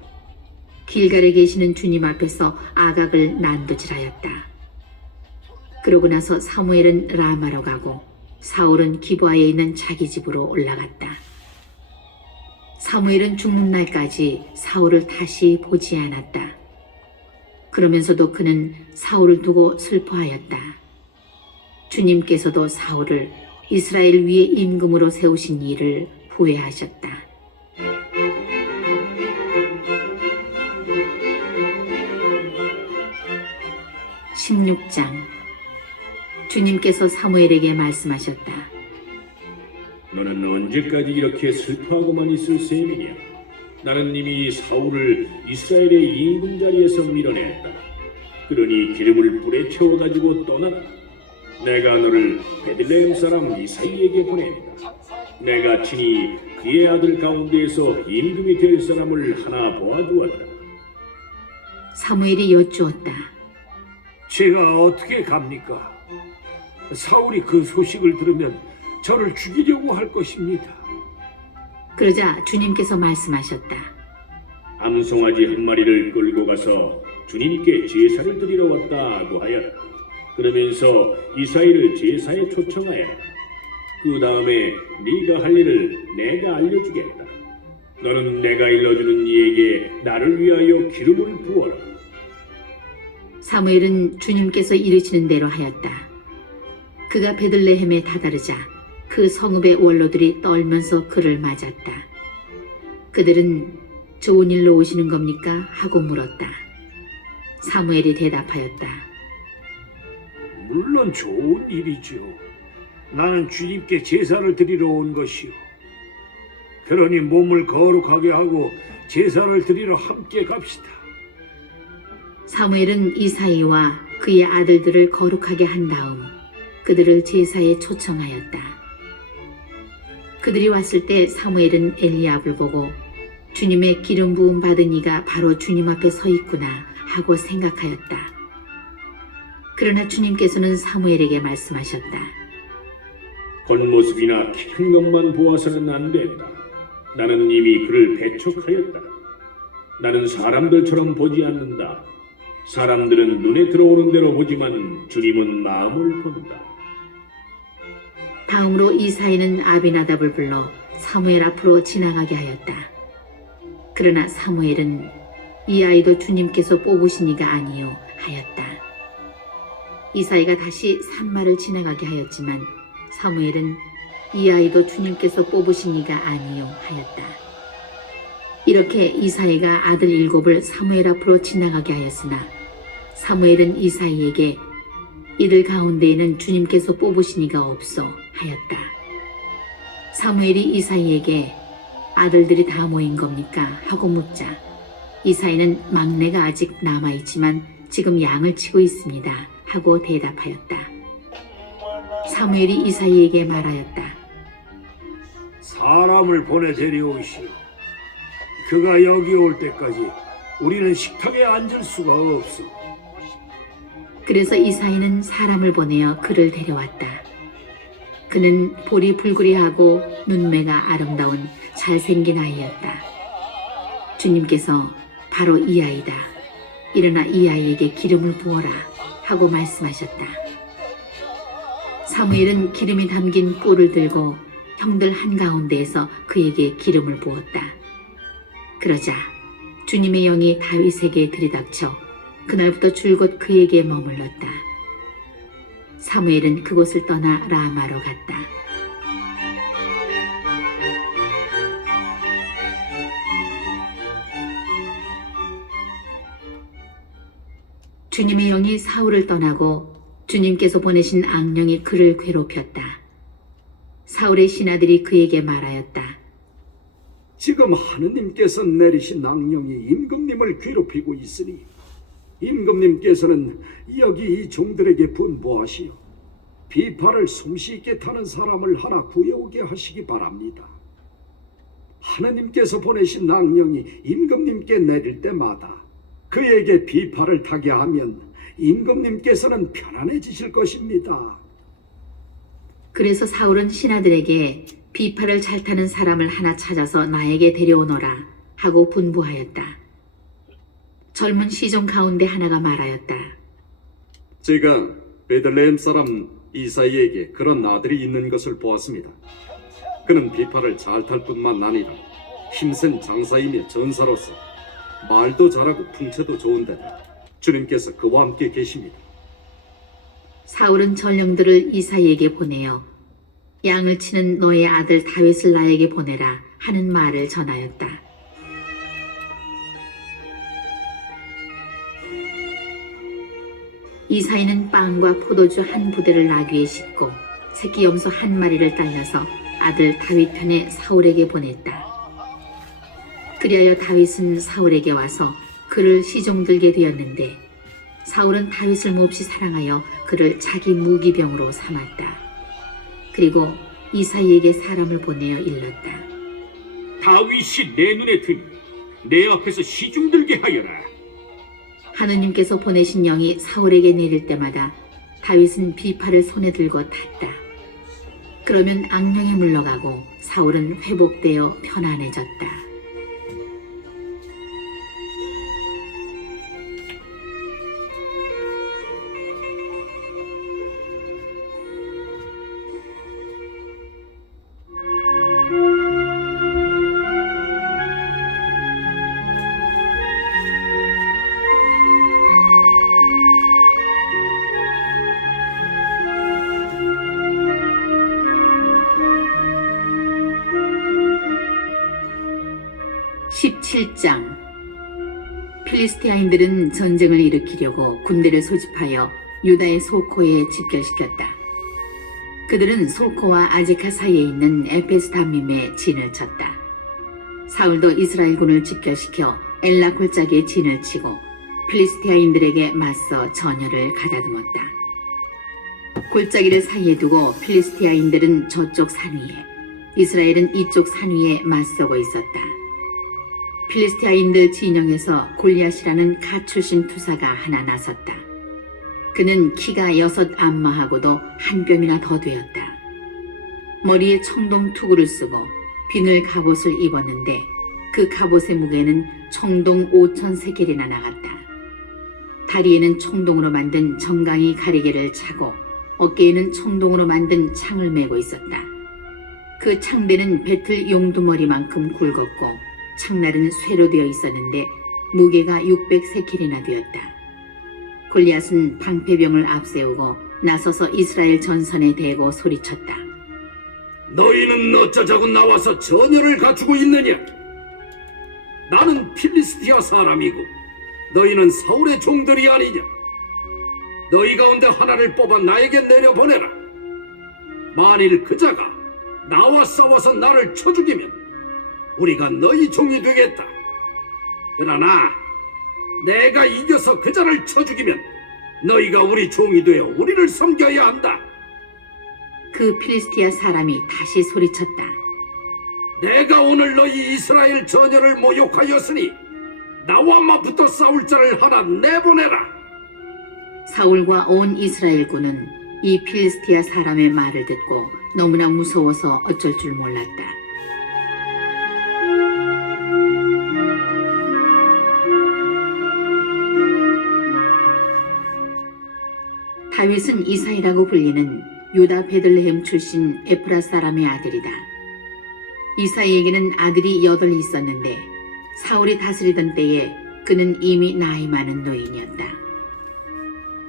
길갈에 계시는 주님 앞에서 아각을 난도질하였다. 그러고 나서 사무엘은 라마로 가고 사울은 기브아에 있는 자기 집으로 올라갔다. 사무엘은 죽는 날까지 사울을 다시 보지 않았다. 그러면서도 그는 사울을 두고 슬퍼하였다. 주님께서도 사울을 이스라엘 위에 임금으로 세우신 일을 후회하셨다. (16장) 주님께서 사무엘에게 말씀하셨다. 너는 언제까지 이렇게 슬퍼하고만 있을 셈이냐? 나는 이미 사울을 이스라엘의 임금 자리에서 밀어냈다. 그러니 기름을 불에 채워가지고 떠나라. 내가 너를 베들레헴 사람 이사이에게 보낸다. 내가 친히 그의 아들 가운데에서 임금이 될 사람을 하나 보아두었다. 사무엘이 여쭈었다. 제가 어떻게 갑니까? 사울이 그 소식을 들으면 저를 죽이려고 할 것입니다. 그러자 주님께서 말씀하셨다. 암송아지 한 마리를 끌고 가서 주님께 제사를 드리러 왔다고 하여라. 그러면서 이사이를 제사에 초청하여라. 그 다음에 네가 할 일을 내가 알려주겠다. 너는 내가 일러주는 이에게 나를 위하여 기름을 부어라. 사무엘은 주님께서 이르시는 대로 하였다. 그가 베들레헴에 다다르자 그 성읍의 원로들이 떨면서 그를 맞았다. 그들은 좋은 일로 오시는 겁니까? 하고 물었다. 사무엘이 대답하였다. 물론 좋은 일이죠. 나는 주님께 제사를 드리러 온 것이요. 그러니 몸을 거룩하게 하고 제사를 드리러 함께 갑시다. 사무엘은 이사이와 그의 아들들을 거룩하게 한 다음 그들을 제사에 초청하였다. 그들이 왔을 때 사무엘은 엘리압을 보고 주님의 기름 부음 받은 이가 바로 주님 앞에 서 있구나 하고 생각하였다. 그러나 주님께서는 사무엘에게 말씀하셨다. 겉모습이나 큰 것만 보아서는 안 된다. 나는 이미 그를 배척하였다. 나는 사람들처럼 보지 않는다. 사람들은 눈에 들어오는 대로 보지만 주님은 마음을 본다. 다음으로 이사이는 아비나답을 불러 사무엘 앞으로 지나가게 하였다. 그러나 사무엘은 이 아이도 주님께서 뽑으신 이가 아니요 하였다. 이사이가 다시 산마를 지나가게 하였지만 사무엘은 이 아이도 주님께서 뽑으신 이가 아니요 하였다. 이렇게 이사이가 아들 7을 사무엘 앞으로 지나가게 하였으나 사무엘은 이사이에게 이들 가운데에는 주님께서 뽑으신 이가 없어 하였다. 사무엘이 이사이에게 아들들이 다 모인 겁니까? 하고 묻자 이사이는 막내가 아직 남아있지만 지금 양을 치고 있습니다. 하고 대답하였다. 사무엘이 이사이에게 말하였다. 사람을 보내 데려오시오. 그가 여기 올 때까지 우리는 식탁에 앉을 수가 없어. 그래서 이사이는 사람을 보내어 그를 데려왔다. 그는 볼이 붉으리하고 눈매가 아름다운 잘생긴 아이였다. 주님께서 바로 이 아이다. 일어나 이 아이에게 기름을 부어라 하고 말씀하셨다. 사무엘은 기름이 담긴 뿔을 들고 형들 한가운데에서 그에게 기름을 부었다. 그러자 주님의 영이 다윗에게 들이닥쳐 그날부터 줄곧 그에게 머물렀다. 사무엘은 그곳을 떠나 라마로 갔다. 주님의 영이 사울을 떠나고 주님께서 보내신 악령이 그를 괴롭혔다. 사울의 신하들이 그에게 말하였다. 지금 하느님께서 내리신 악령이 임금님을 괴롭히고 있으니 임금님께서는 여기 이 종들에게 분부하시어 비파를 솜씨있게 타는 사람을 하나 구해오게 하시기 바랍니다. 하느님께서 보내신 악령이 임금님께 내릴 때마다 그에게 비파를 타게 하면 임금님께서는 편안해지실 것입니다. 그래서 사울은 신하들에게 비파를 잘 타는 사람을 하나 찾아서 나에게 데려오너라 하고 분부하였다. 젊은 시종 가운데 하나가 말하였다. 제가 베들레헴 사람 이사이에게 그런 아들이 있는 것을 보았습니다. 그는 비파를 잘 탈 뿐만 아니라 힘센 장사이며 전사로서 말도 잘하고 풍채도 좋은데다 주님께서 그와 함께 계십니다. 사울은 전령들을 이사이에게 보내어 양을 치는 너의 아들 다윗을 나에게 보내라 하는 말을 전하였다. 이사이는 빵과 포도주 한 부대를 나귀에 싣고 새끼 염소 한 마리를 딸려서 아들 다윗 편에 사울에게 보냈다. 그리하여 다윗은 사울에게 와서 그를 시종들게 되었는데 사울은 다윗을 몹시 사랑하여 그를 자기 무기병으로 삼았다. 그리고 이사이에게 사람을 보내어 일렀다. 다윗이 내 눈에 드니 내 앞에서 시중들게 하여라. 하느님께서 보내신 영이 사울에게 내릴 때마다 다윗은 비파를 손에 들고 탔다. 그러면 악령이 물러가고 사울은 회복되어 편안해졌다. (17장) 필리스티아인들은 전쟁을 일으키려고 군대를 소집하여 유다의 소코에 집결시켰다. 그들은 소코와 아제카 사이에 있는 에페스 담밈에 진을 쳤다. 사울도 이스라엘군을 집결시켜 엘라 골짜기에 진을 치고 필리스티아인들에게 맞서 전열을 가다듬었다. 골짜기를 사이에 두고 필리스티아인들은 저쪽 산 위에, 이스라엘은 이쪽 산 위에 맞서고 있었다. 필리스티아인들 진영에서 골리앗이라는 가 출신 투사가 하나 나섰다. 그는 키가 6 안마하고도 한 뼘이나 더 되었다. 머리에 청동 투구를 쓰고 비늘 갑옷을 입었는데 그 갑옷의 무게는 청동 5,000 세겔이나 나갔다. 다리에는 청동으로 만든 정강이 가리개를 차고 어깨에는 청동으로 만든 창을 메고 있었다. 그 창대는 배틀 용두머리만큼 굵었고 창날은 쇠로 되어 있었는데 무게가 600 세켈이나 되었다. 골리앗은 방패병을 앞세우고 나서서 이스라엘 전선에 대고 소리쳤다. 너희는 어쩌자고 나와서 전열을 갖추고 있느냐? 나는 필리스티아 사람이고 너희는 사울의 종들이 아니냐? 너희 가운데 하나를 뽑아 나에게 내려보내라. 만일 그자가 나와 싸워서 나를 쳐 죽이면 우리가 너희 종이 되겠다. 그러나 내가 이겨서 그자를 쳐 죽이면 너희가 우리 종이 되어 우리를 섬겨야 한다. 그 필리스티아 사람이 다시 소리쳤다. 내가 오늘 너희 이스라엘 전열을 모욕하였으니 나와 맞붙어 싸울 자를 하나 내보내라. 사울과 온 이스라엘군은 이 필리스티아 사람의 말을 듣고 너무나 무서워서 어쩔 줄 몰랐다. 다윗은 이사이라고 불리는 유다 베들레헴 출신 에프라 사람의 아들이다. 이사이에게는 아들이 8이 있었는데 사울이 다스리던 때에 그는 이미 나이 많은 노인이었다.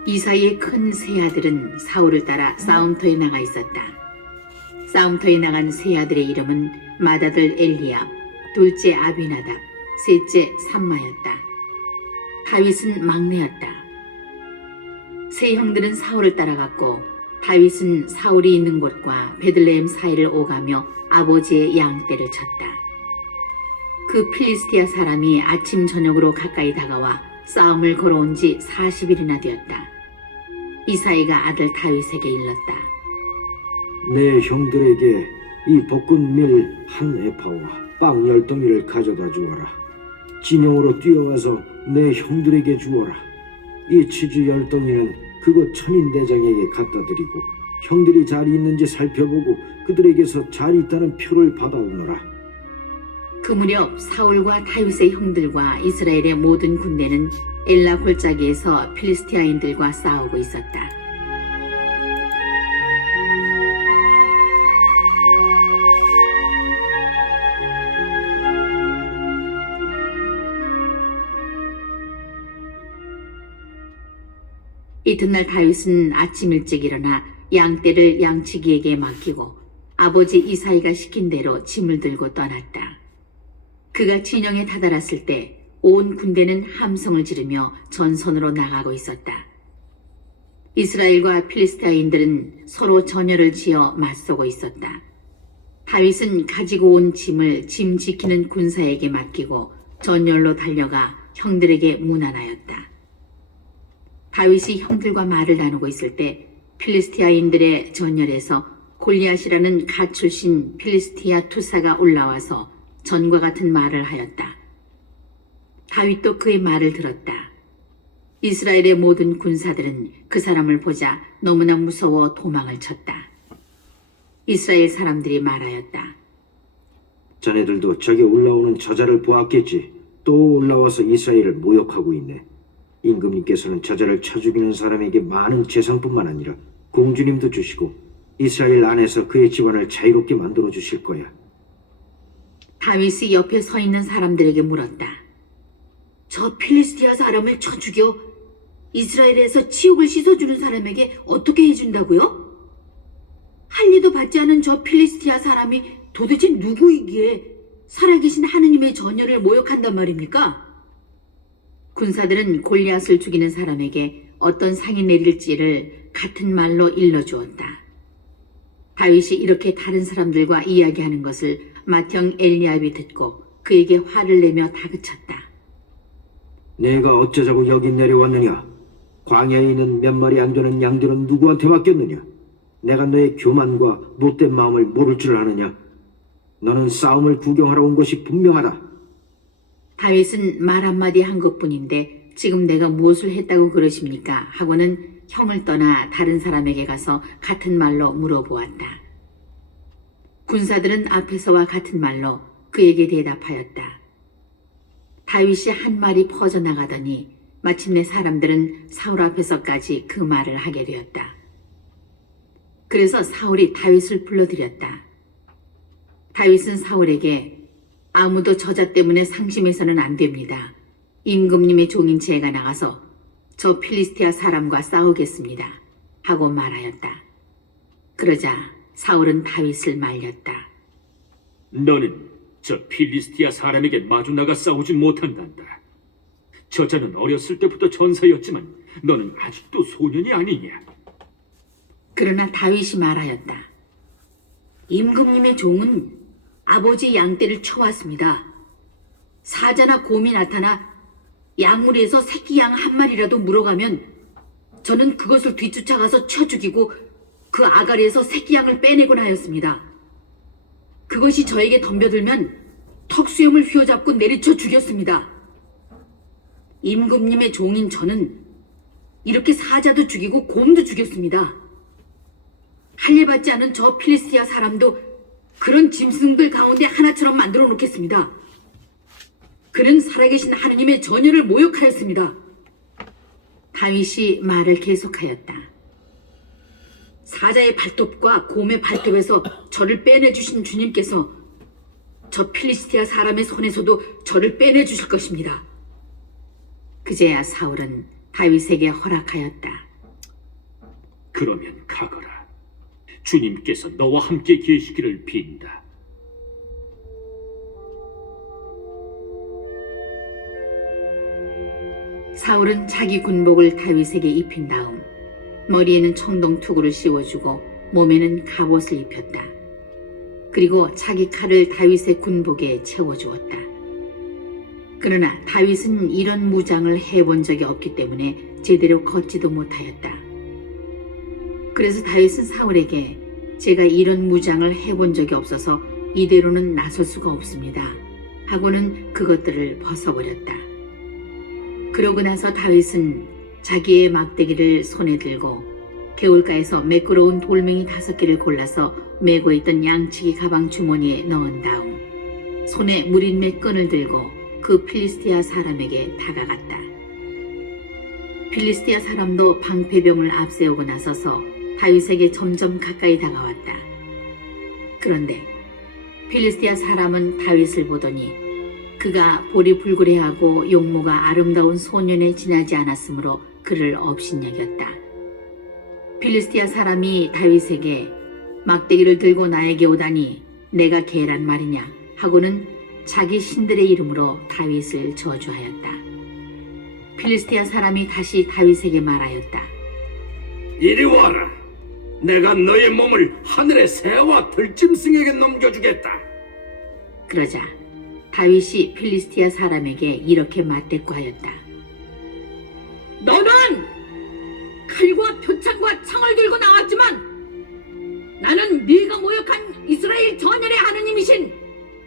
이사이의 큰 세 아들은 사울을 따라 싸움터에 나가 있었다. 싸움터에 나간 세 아들의 이름은 맏아들 엘리압, 둘째 아비나답, 셋째 삼마였다. 다윗은 막내였다. 세 형들은 사울을 따라갔고 다윗은 사울이 있는 곳과 베들레헴 사이를 오가며 아버지의 양떼를 쳤다. 그 필리스티아 사람이 아침 저녁으로 가까이 다가와 싸움을 걸어온 지 40일이나 되었다. 이사이가 아들 다윗에게 일렀다. 내 형들에게 이 볶은 밀 한 에파와 빵 10덩이를 가져다 주어라. 진영으로 뛰어가서 내 형들에게 주어라. 이 치즈 10덩이는 그것 천인대장에게 갖다 드리고 형들이 잘 있는지 살펴보고 그들에게서 잘 있다는 표를 받아오너라. 그 무렵 사울과 다윗의 형들과 이스라엘의 모든 군대는 엘라 골짜기에서 필리스티아인들과 싸우고 있었다. 이튿날 다윗은 아침 일찍 일어나 양떼를 양치기에게 맡기고 아버지 이사이가 시킨 대로 짐을 들고 떠났다. 그가 진영에 다다랐을 때 온 군대는 함성을 지르며 전선으로 나가고 있었다. 이스라엘과 필리스타인들은 서로 전열을 지어 맞서고 있었다. 다윗은 가지고 온 짐을 짐 지키는 군사에게 맡기고 전열로 달려가 형들에게 문안하였다. 다윗이 형들과 말을 나누고 있을 때 필리스티아인들의 전열에서 골리앗이라는 갓 출신 필리스티아 투사가 올라와서 전과 같은 말을 하였다. 다윗도 그의 말을 들었다. 이스라엘의 모든 군사들은 그 사람을 보자 너무나 무서워 도망을 쳤다. 이스라엘 사람들이 말하였다. 자네들도 저기 올라오는 저자를 보았겠지. 또 올라와서 이스라엘을 모욕하고 있네. 임금님께서는 저자를 쳐 죽이는 사람에게 많은 재산뿐만 아니라 공주님도 주시고 이스라엘 안에서 그의 집안을 자유롭게 만들어 주실 거야. 다윗이 옆에 서 있는 사람들에게 물었다. 저 필리스티아 사람을 쳐 죽여 이스라엘에서 치욕을 씻어주는 사람에게 어떻게 해준다고요? 할 일도 받지 않은 저 필리스티아 사람이 도대체 누구이기에 살아계신 하느님의 전열을 모욕한단 말입니까? 군사들은 골리앗을 죽이는 사람에게 어떤 상이 내릴지를 같은 말로 일러주었다. 다윗이 이렇게 다른 사람들과 이야기하는 것을 맏형 엘리압이 듣고 그에게 화를 내며 다그쳤다. 내가 어쩌자고 여기 내려왔느냐? 광야에 있는 몇 마리 안 되는 양들은 누구한테 맡겼느냐? 내가 너의 교만과 못된 마음을 모를 줄 아느냐? 너는 싸움을 구경하러 온 것이 분명하다. 다윗은 말 한마디 한 것뿐인데 지금 내가 무엇을 했다고 그러십니까? 하고는 형을 떠나 다른 사람에게 가서 같은 말로 물어보았다. 군사들은 앞에서와 같은 말로 그에게 대답하였다. 다윗이 한 말이 퍼져나가더니 마침내 사람들은 사울 앞에서까지 그 말을 하게 되었다. 그래서 사울이 다윗을 불러들였다. 다윗은 사울에게 아무도 저자 때문에 상심해서는 안 됩니다. 임금님의 종인 제가 나가서 저 필리스티아 사람과 싸우겠습니다. 하고 말하였다. 그러자 사울은 다윗을 말렸다. 너는 저 필리스티아 사람에게 마주 나가 싸우지 못한단다. 저자는 어렸을 때부터 전사였지만 너는 아직도 소년이 아니냐. 그러나 다윗이 말하였다. 임금님의 종은 아버지 양떼를 쳐왔습니다. 사자나 곰이 나타나 양무리에서 새끼 양 한 마리라도 물어가면 저는 그것을 뒤쫓아가서 쳐 죽이고 그 아가리에서 새끼 양을 빼내곤 하였습니다. 그것이 저에게 덤벼들면 턱수염을 휘어잡고 내리쳐 죽였습니다. 임금님의 종인 저는 이렇게 사자도 죽이고 곰도 죽였습니다. 할 일 받지 않은 저 필리스티아 사람도 그런 짐승들 가운데 하나처럼 만들어 놓겠습니다. 그는 살아계신 하느님의 전열을 모욕하였습니다. 다윗이 말을 계속하였다. 사자의 발톱과 곰의 발톱에서 저를 빼내주신 주님께서 저 필리스티아 사람의 손에서도 저를 빼내주실 것입니다. 그제야 사울은 다윗에게 허락하였다. 그러면 가거라. 주님께서 너와 함께 계시기를 빈다. 사울은 자기 군복을 다윗에게 입힌 다음 머리에는 청동 투구를 씌워주고 몸에는 갑옷을 입혔다. 그리고 자기 칼을 다윗의 군복에 채워주었다. 그러나 다윗은 이런 무장을 해본 적이 없기 때문에 제대로 걷지도 못하였다. 그래서 다윗은 사울에게 제가 이런 무장을 해본 적이 없어서 이대로는 나설 수가 없습니다 하고는 그것들을 벗어버렸다. 그러고 나서 다윗은 자기의 막대기를 손에 들고 개울가에서 매끄러운 돌멩이 5개를 골라서 메고 있던 양치기 가방 주머니에 넣은 다음 손에 무린매 끈을 들고 그 필리스티아 사람에게 다가갔다. 필리스티아 사람도 방패병을 앞세우고 나서서 다윗에게 점점 가까이 다가왔다. 그런데 필리스티아 사람은 다윗을 보더니 그가 볼이 불그레하고 용모가 아름다운 소년에 지나지 않았으므로 그를 업신여겼다. 필리스티아 사람이 다윗에게 막대기를 들고 나에게 오다니 내가 개란 말이냐 하고는 자기 신들의 이름으로 다윗을 저주하였다. 필리스티아 사람이 다시 다윗에게 말하였다. 이리 와라. 내가 너의 몸을 하늘의 새와 들짐승에게 넘겨주겠다. 그러자 다윗이 필리스티아 사람에게 이렇게 맞대꾸하였다. 너는 칼과 표창과 창을 들고 나왔지만 나는 네가 모욕한 이스라엘 전열의 하느님이신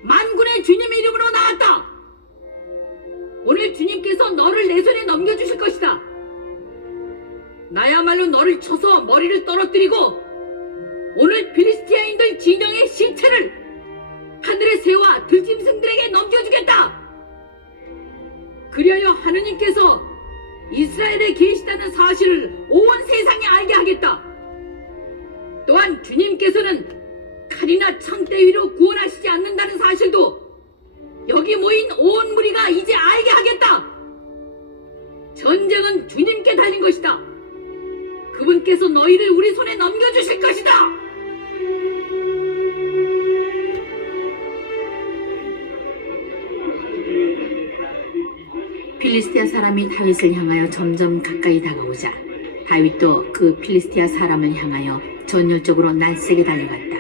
만군의 주님의 이름으로 나왔다. 오늘 주님께서 너를 내 손에 넘겨주실 것이다. 나야말로 너를 쳐서 머리를 떨어뜨리고 오늘 필리스티아인들 진영의 시체를 하늘의 새와 들짐승들에게 넘겨주겠다. 그리하여 하느님께서 이스라엘에 계시다는 사실을 온 세상에 알게 하겠다. 또한 주님께서는 칼이나 창대위로 구원하시지 않는다는 사실도 여기 모인 온 무리가 이제 알게 하겠다. 전쟁은 주님께 달린 것이다. 그분께서 너희를 우리 손에 넘겨주실 것이다. 필리스티아 사람이 다윗을 향하여 점점 가까이 다가오자 다윗도 그 필리스티아 사람을 향하여 전열적으로 날세게 달려갔다.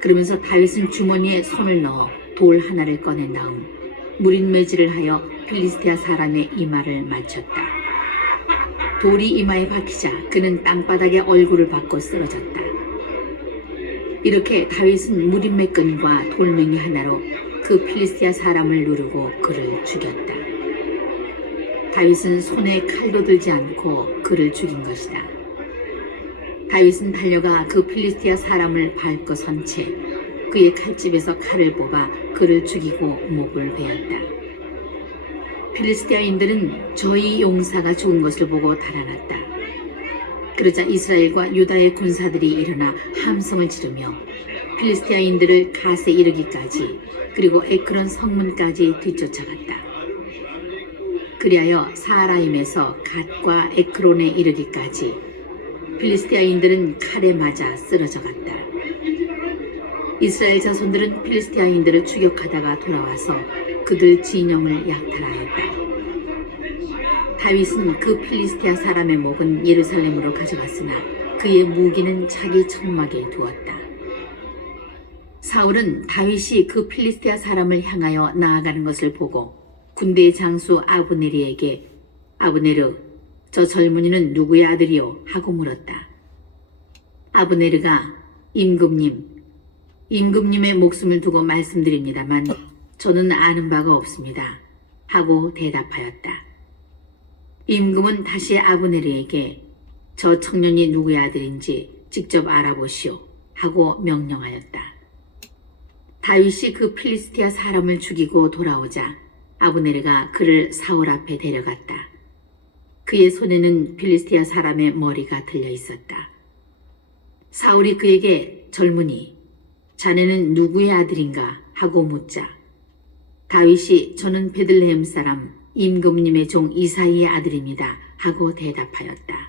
그러면서 다윗은 주머니에 손을 넣어 돌 하나를 꺼낸 다음 무린매질을 하여 필리스티아 사람의 이마를 맞췄다. 돌이 이마에 박히자 그는 땅바닥에 얼굴을 박고 쓰러졌다. 이렇게 다윗은 무린매끈과 돌멩이 하나로 그 필리스티아 사람을 누르고 그를 죽였다. 다윗은 손에 칼도 들지 않고 그를 죽인 것이다. 다윗은 달려가 그 필리스티아 사람을 밟고 선 채 그의 칼집에서 칼을 뽑아 그를 죽이고 목을 베었다. 필리스티아인들은 저희 용사가 죽은 것을 보고 달아났다. 그러자 이스라엘과 유다의 군사들이 일어나 함성을 지르며 필리스티아인들을 갓에 이르기까지 그리고 에크론 성문까지 뒤쫓아갔다. 그리하여 사라임에서 갓과 에크론에 이르기까지 필리스티아인들은 칼에 맞아 쓰러져 갔다. 이스라엘 자손들은 필리스티아인들을 추격하다가 돌아와서 그들 진영을 약탈하였다. 다윗은 그 필리스티아 사람의 목은 예루살렘으로 가져갔으나 그의 무기는 자기 천막에 두었다. 사울은 다윗이 그 필리스티아 사람을 향하여 나아가는 것을 보고 군대의 장수 아브네르에게 아브네르, 저 젊은이는 누구의 아들이요? 하고 물었다. 아브네르가 임금님의 목숨을 두고 말씀드립니다만 저는 아는 바가 없습니다. 하고 대답하였다. 임금은 다시 아브네르에게 저 청년이 누구의 아들인지 직접 알아보시오. 하고 명령하였다. 다윗이 그 필리스티아 사람을 죽이고 돌아오자 아브네르가 그를 사울 앞에 데려갔다. 그의 손에는 필리스티아 사람의 머리가 들려 있었다. 사울이 그에게 젊은이, 자네는 누구의 아들인가 하고 묻자 다윗이 저는 베들레헴 사람 임금님의 종 이사이의 아들입니다 하고 대답하였다.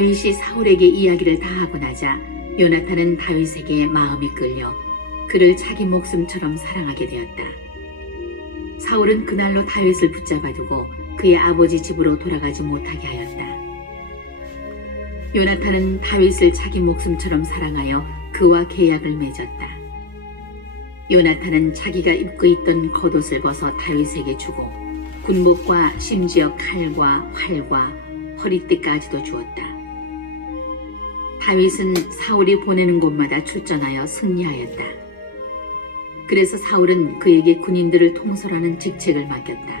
다윗이 사울에게 이야기를 다 하고 나자 요나탄은 다윗에게 마음이 끌려 그를 자기 목숨처럼 사랑하게 되었다. 사울은 그날로 다윗을 붙잡아두고 그의 아버지 집으로 돌아가지 못하게 하였다. 요나탄은 다윗을 자기 목숨처럼 사랑하여 그와 계약을 맺었다. 요나탄은 자기가 입고 있던 겉옷을 벗어 다윗에게 주고 군복과 심지어 칼과 활과 허리띠까지도 주었다. 다윗은 사울이 보내는 곳마다 출전하여 승리하였다. 그래서 사울은 그에게 군인들을 통솔하는 직책을 맡겼다.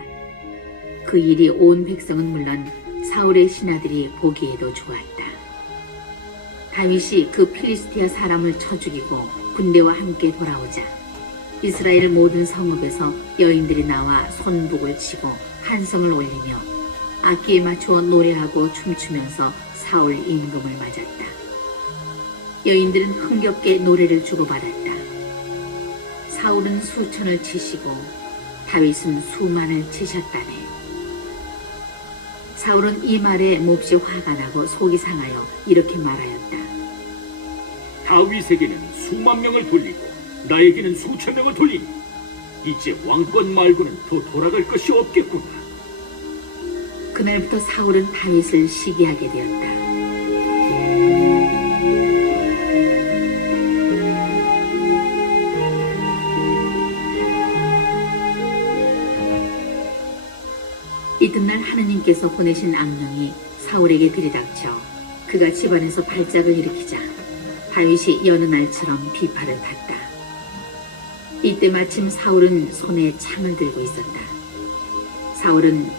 그 일이 온 백성은 물론 사울의 신하들이 보기에도 좋았다. 다윗이 그 필리스티아 사람을 쳐 죽이고 군대와 함께 돌아오자 이스라엘 모든 성읍에서 여인들이 나와 손북을 치고 한성을 올리며 악기에 맞추어 노래하고 춤추면서 사울 임금을 맞았다. 여인들은 흥겹게 노래를 주고받았다. 사울은 수천을 치시고 다윗은 수만을 치셨다네. 사울은 이 말에 몹시 화가 나고 속이 상하여 이렇게 말하였다. 다윗에게는 수만 명을 돌리고 나에게는 수천 명을 돌리니 이제 왕권 말고는 더 돌아갈 것이 없겠구나. 그날부터 사울은 다윗을 시기하게 되었다. 이튿날 하느님께서 보내신 악령이 사울에게 들이닥쳐 그가 집안에서 발작을 일으키자 다윗이 여느 날처럼 비파를 탔다. 이때 마침 사울은 손에 창을 들고 있었다. 사울은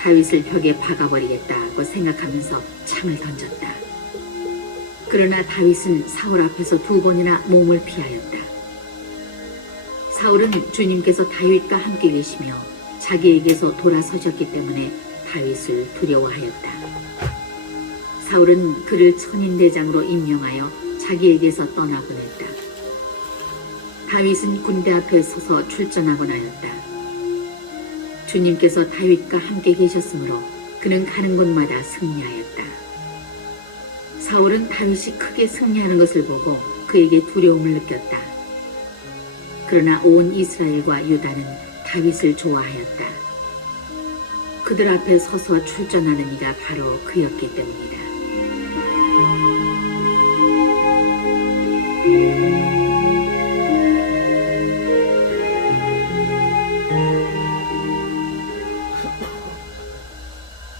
다윗을 벽에 박아버리겠다고 생각하면서 창을 던졌다. 그러나 다윗은 사울 앞에서 2번이나 몸을 피하였다. 사울은 주님께서 다윗과 함께 계시며 자기에게서 돌아서셨기 때문에 다윗을 두려워하였다. 사울은 그를 천인대장으로 임명하여 자기에게서 떠나보냈다. 다윗은 군대 앞에 서서 출전하고 나였다. 주님께서 다윗과 함께 계셨으므로 그는 가는 곳마다 승리하였다. 사울은 다윗이 크게 승리하는 것을 보고 그에게 두려움을 느꼈다. 그러나 온 이스라엘과 유다는 다윗을 좋아하였다. 그들 앞에 서서 출전하는 이가 바로 그였기 때문이다.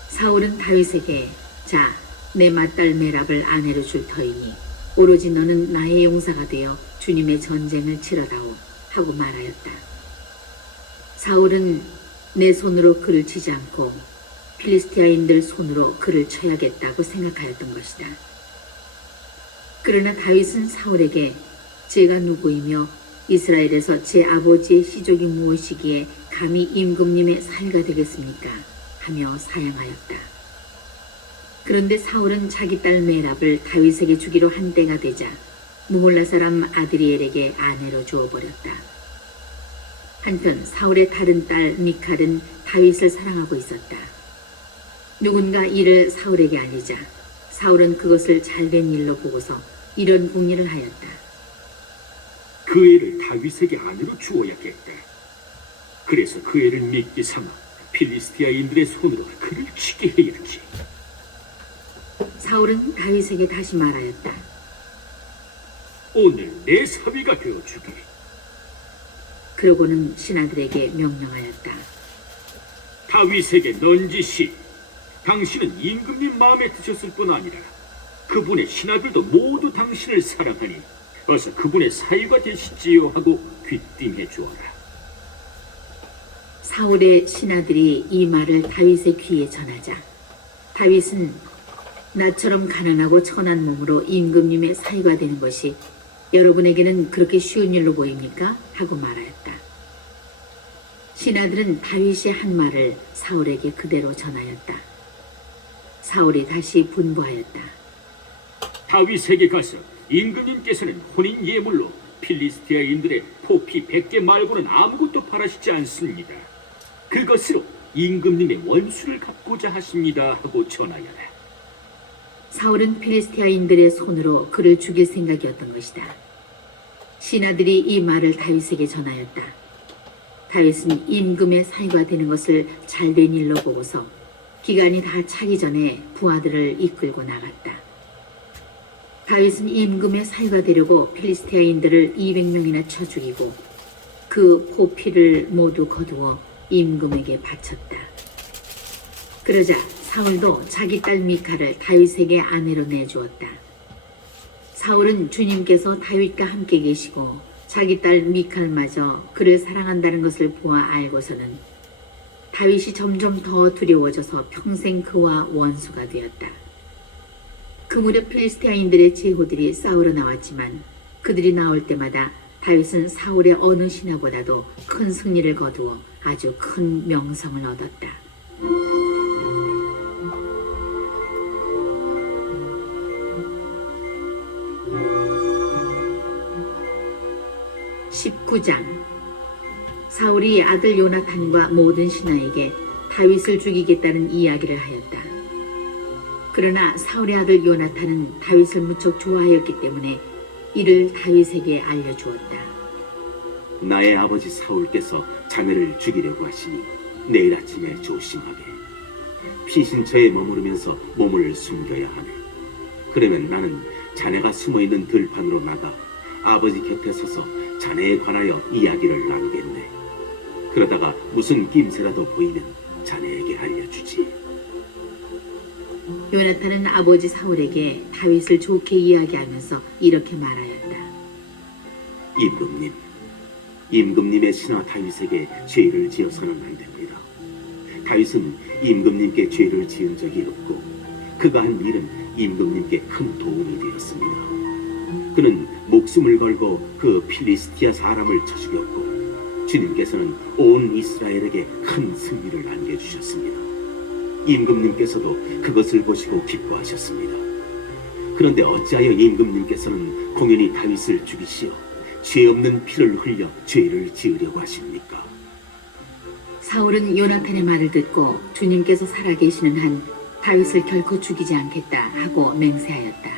사울은 다윗에게 자, 내 맏딸 메랍을 아내로 줄 터이니 오로지 너는 나의 용사가 되어 주님의 전쟁을 치러다오 하고 말하였다. 사울은 내 손으로 그를 치지 않고 필리스티아인들 손으로 그를 쳐야겠다고 생각하였던 것이다. 그러나 다윗은 사울에게 제가 누구이며 이스라엘에서 제 아버지의 시족이 무엇이기에 감히 임금님의 살가 되겠습니까? 하며 사양하였다. 그런데 사울은 자기 딸 메랍을 다윗에게 주기로 한 때가 되자 무몰라 사람 아드리엘에게 아내로 주어버렸다. 한편 사울의 다른 딸 미칼은 다윗을 사랑하고 있었다. 누군가 이를 사울에게 알리자 사울은 그것을 잘된 일로 보고서 이런 궁리를 하였다. 그 애를 다윗에게 아내로 주어야겠다. 그래서 그 애를 미끼 삼아 필리스티아인들의 손으로 그를 치게 해야지. 사울은 다윗에게 다시 말하였다. 오늘 내 사위가 되어주게. 그러고는 신하들에게 명령하였다. 다윗에게 넌지시 당신은 임금님 마음에 드셨을 뿐 아니라 그분의 신하들도 모두 당신을 사랑하니 어서 그분의 사유가 되시지요 하고 귀띔해 주어라. 사울의 신하들이 이 말을 다윗의 귀에 전하자 다윗은 나처럼 가난하고 천한 몸으로 임금님의 사유가 되는 것이 여러분에게는 그렇게 쉬운 일로 보입니까? 하고 말하였다. 신하들은 다윗의 한 말을 사울에게 그대로 전하였다. 사울이 다시 분부하였다. 다윗에게 가서 임금님께서는 혼인 예물로 필리스티아인들의 포피 100개 말고는 아무것도 바라시지 않습니다. 그것으로 임금님의 원수를 갚고자 하십니다 하고 전하여라. 사울은 필리스티아인들의 손으로 그를 죽일 생각이었던 것이다. 신하들이 이 말을 다윗에게 전하였다. 다윗은 임금의 사유가 되는 것을 잘된 일로 보고서 기간이 다 차기 전에 부하들을 이끌고 나갔다. 다윗은 임금의 사유가 되려고 필리스티아인들을 200명이나 쳐 죽이고 그 포피를 모두 거두어 임금에게 바쳤다. 그러자 사울도 자기 딸 미칼을 다윗에게 아내로 내주었다. 사울은 주님께서 다윗과 함께 계시고 자기 딸 미칼마저 그를 사랑한다는 것을 보아 알고서는 다윗이 점점 더 두려워져서 평생 그와 원수가 되었다. 그 무렵 필리스티아인들의 제후들이 싸우러 나왔지만 그들이 나올 때마다 다윗은 사울의 어느 신하보다도 큰 승리를 거두어 아주 큰 명성을 얻었다. 19장. 사울이 아들 요나탄과 모든 신하에게 다윗을 죽이겠다는 이야기를 하였다. 그러나 사울의 아들 요나탄은 다윗을 무척 좋아하였기 때문에 이를 다윗에게 알려주었다. 나의 아버지 사울께서 자네를 죽이려고 하시니 내일 아침에 조심하게. 피신처에 머무르면서 몸을 숨겨야 하네. 그러면 나는 자네가 숨어있는 들판으로 나가 아버지 곁에 서서 자네에 관하여 이야기를 나누겠네. 그러다가 무슨 낌새라도 보이면 자네에게 알려주지. 요나탄은 아버지 사울에게 다윗을 좋게 이야기하면서 이렇게 말하였다. 임금님의 신하 다윗에게 죄를 지어서는 안 됩니다. 다윗은 임금님께 죄를 지은 적이 없고 그가 한 일은 임금님께 큰 도움이 되었습니다. 그는 목숨을 걸고 그 필리스티아 사람을 쳐 죽였고 주님께서는 온 이스라엘에게 큰 승리를 안겨주셨습니다. 임금님께서도 그것을 보시고 기뻐하셨습니다. 그런데 어찌하여 임금님께서는 공연히 다윗을 죽이시어 죄 없는 피를 흘려 죄를 지으려고 하십니까? 사울은 요나탄의 말을 듣고 주님께서 살아계시는 한 다윗을 결코 죽이지 않겠다 하고 맹세하였다.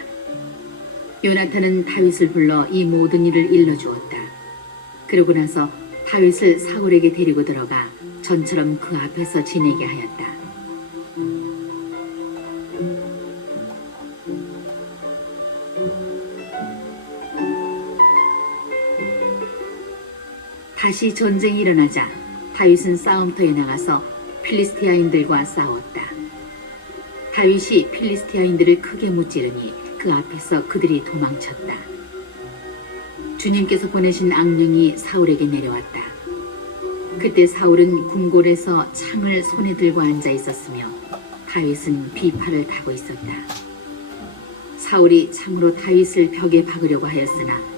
요나탄은 다윗을 불러 이 모든 일을 일러주었다. 그러고 나서 다윗을 사울에게 데리고 들어가 전처럼 그 앞에서 지내게 하였다. 다시 전쟁이 일어나자 다윗은 싸움터에 나가서 필리스티아인들과 싸웠다. 다윗이 필리스티아인들을 크게 무찌르니 그 앞에서 그들이 도망쳤다. 주님께서 보내신 악령이 사울에게 내려왔다. 그때 사울은 궁궐에서 창을 손에 들고 앉아 있었으며 다윗은 비팔을 타고 있었다. 사울이 창으로 다윗을 벽에 박으려고 하였으나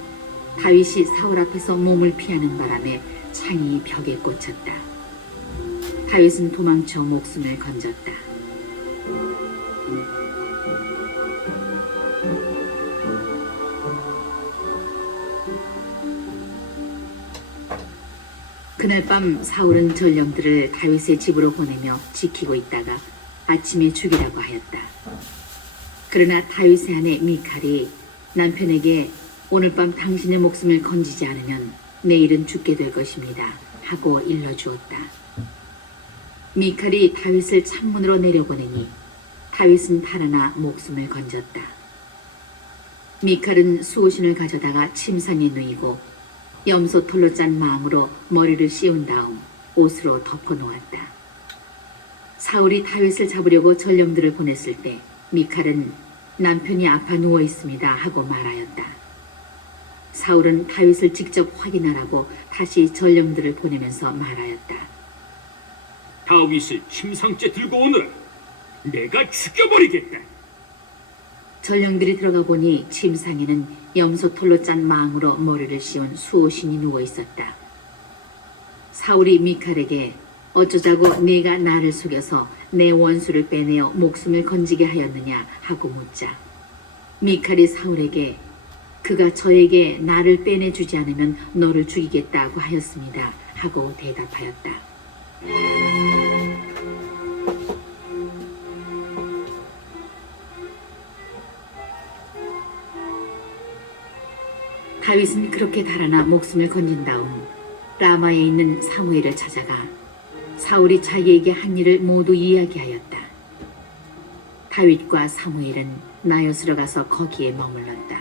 다윗이 사울 앞에서 몸을 피하는 바람에 창이 벽에 꽂혔다. 다윗은 도망쳐 목숨을 건졌다. 그날 밤 사울은 전령들을 다윗의 집으로 보내며 지키고 있다가 아침에 죽이라고 하였다. 그러나 다윗의 아내 미칼이 남편에게 오늘 밤 당신의 목숨을 건지지 않으면 내일은 죽게 될 것입니다 하고 일러주었다. 미칼이 다윗을 창문으로 내려보내니 다윗은 달아나 목숨을 건졌다. 미칼은 수호신을 가져다가 침상에 누이고 염소 털로 짠 망으로 머리를 씌운 다음 옷으로 덮어놓았다. 사울이 다윗을 잡으려고 전령들을 보냈을 때 미칼은 남편이 아파 누워 있습니다 하고 말하였다. 사울은 다윗을 직접 확인하라고 다시 전령들을 보내면서 말하였다. 다윗을 침상째 들고 오너라. 내가 죽여버리겠다. 전령들이 들어가 보니 침상에는 염소 털로 짠 망으로 머리를 씌운 수호신이 누워 있었다. 사울이 미칼에게 어쩌자고 네가 나를 속여서 내 원수를 빼내어 목숨을 건지게 하였느냐 하고 묻자, 미칼이 사울에게 그가 저에게 나를 빼내주지 않으면 너를 죽이겠다고 하였습니다 하고 대답하였다. 다윗은 그렇게 달아나 목숨을 건진 다음 라마에 있는 사무엘을 찾아가 사울이 자기에게 한 일을 모두 이야기하였다. 다윗과 사무엘은 나요스로 가서 거기에 머물렀다.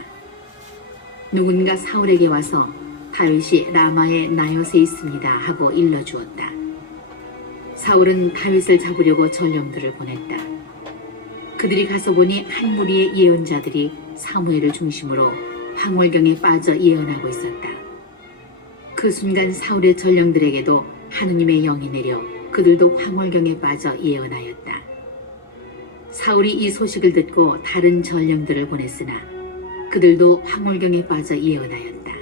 누군가 사울에게 와서 다윗이 라마의 나요스에 있습니다 하고 일러주었다. 사울은 다윗을 잡으려고 전령들을 보냈다. 그들이 가서 보니 한 무리의 예언자들이 사무엘을 중심으로 황홀경에 빠져 예언하고 있었다. 그 순간 사울의 전령들에게도 하느님의 영이 내려 그들도 황홀경에 빠져 예언하였다. 사울이 이 소식을 듣고 다른 전령들을 보냈으나 그들도 황홀경에 빠져 예언하였다.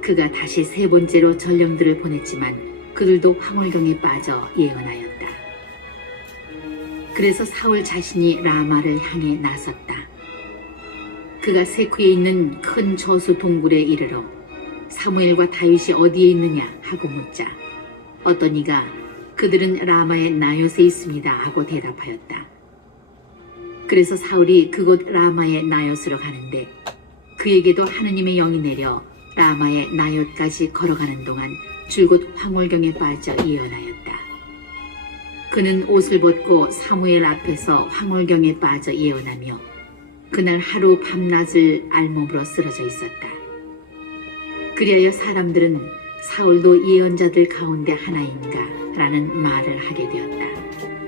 그가 다시 세 번째로 전령들을 보냈지만 그들도 황홀경에 빠져 예언하였다. 그래서 사울 자신이 라마를 향해 나섰다. 그가 세쿠에 있는 큰 저수 동굴에 이르러 사무엘과 다윗이 어디에 있느냐 하고 묻자, 어떤 이가 그들은 라마의 나요스에 있습니다 하고 대답하였다. 그래서 사울이 그곳 라마의 나요스로 가는데 그에게도 하느님의 영이 내려 라마의 나요까지 걸어가는 동안 줄곧 황홀경에 빠져 예언하였다. 그는 옷을 벗고 사무엘 앞에서 황홀경에 빠져 예언하며 그날 하루 밤낮을 알몸으로 쓰러져 있었다. 그리하여 사람들은 사울도 예언자들 가운데 하나인가 라는 말을 하게 되었다.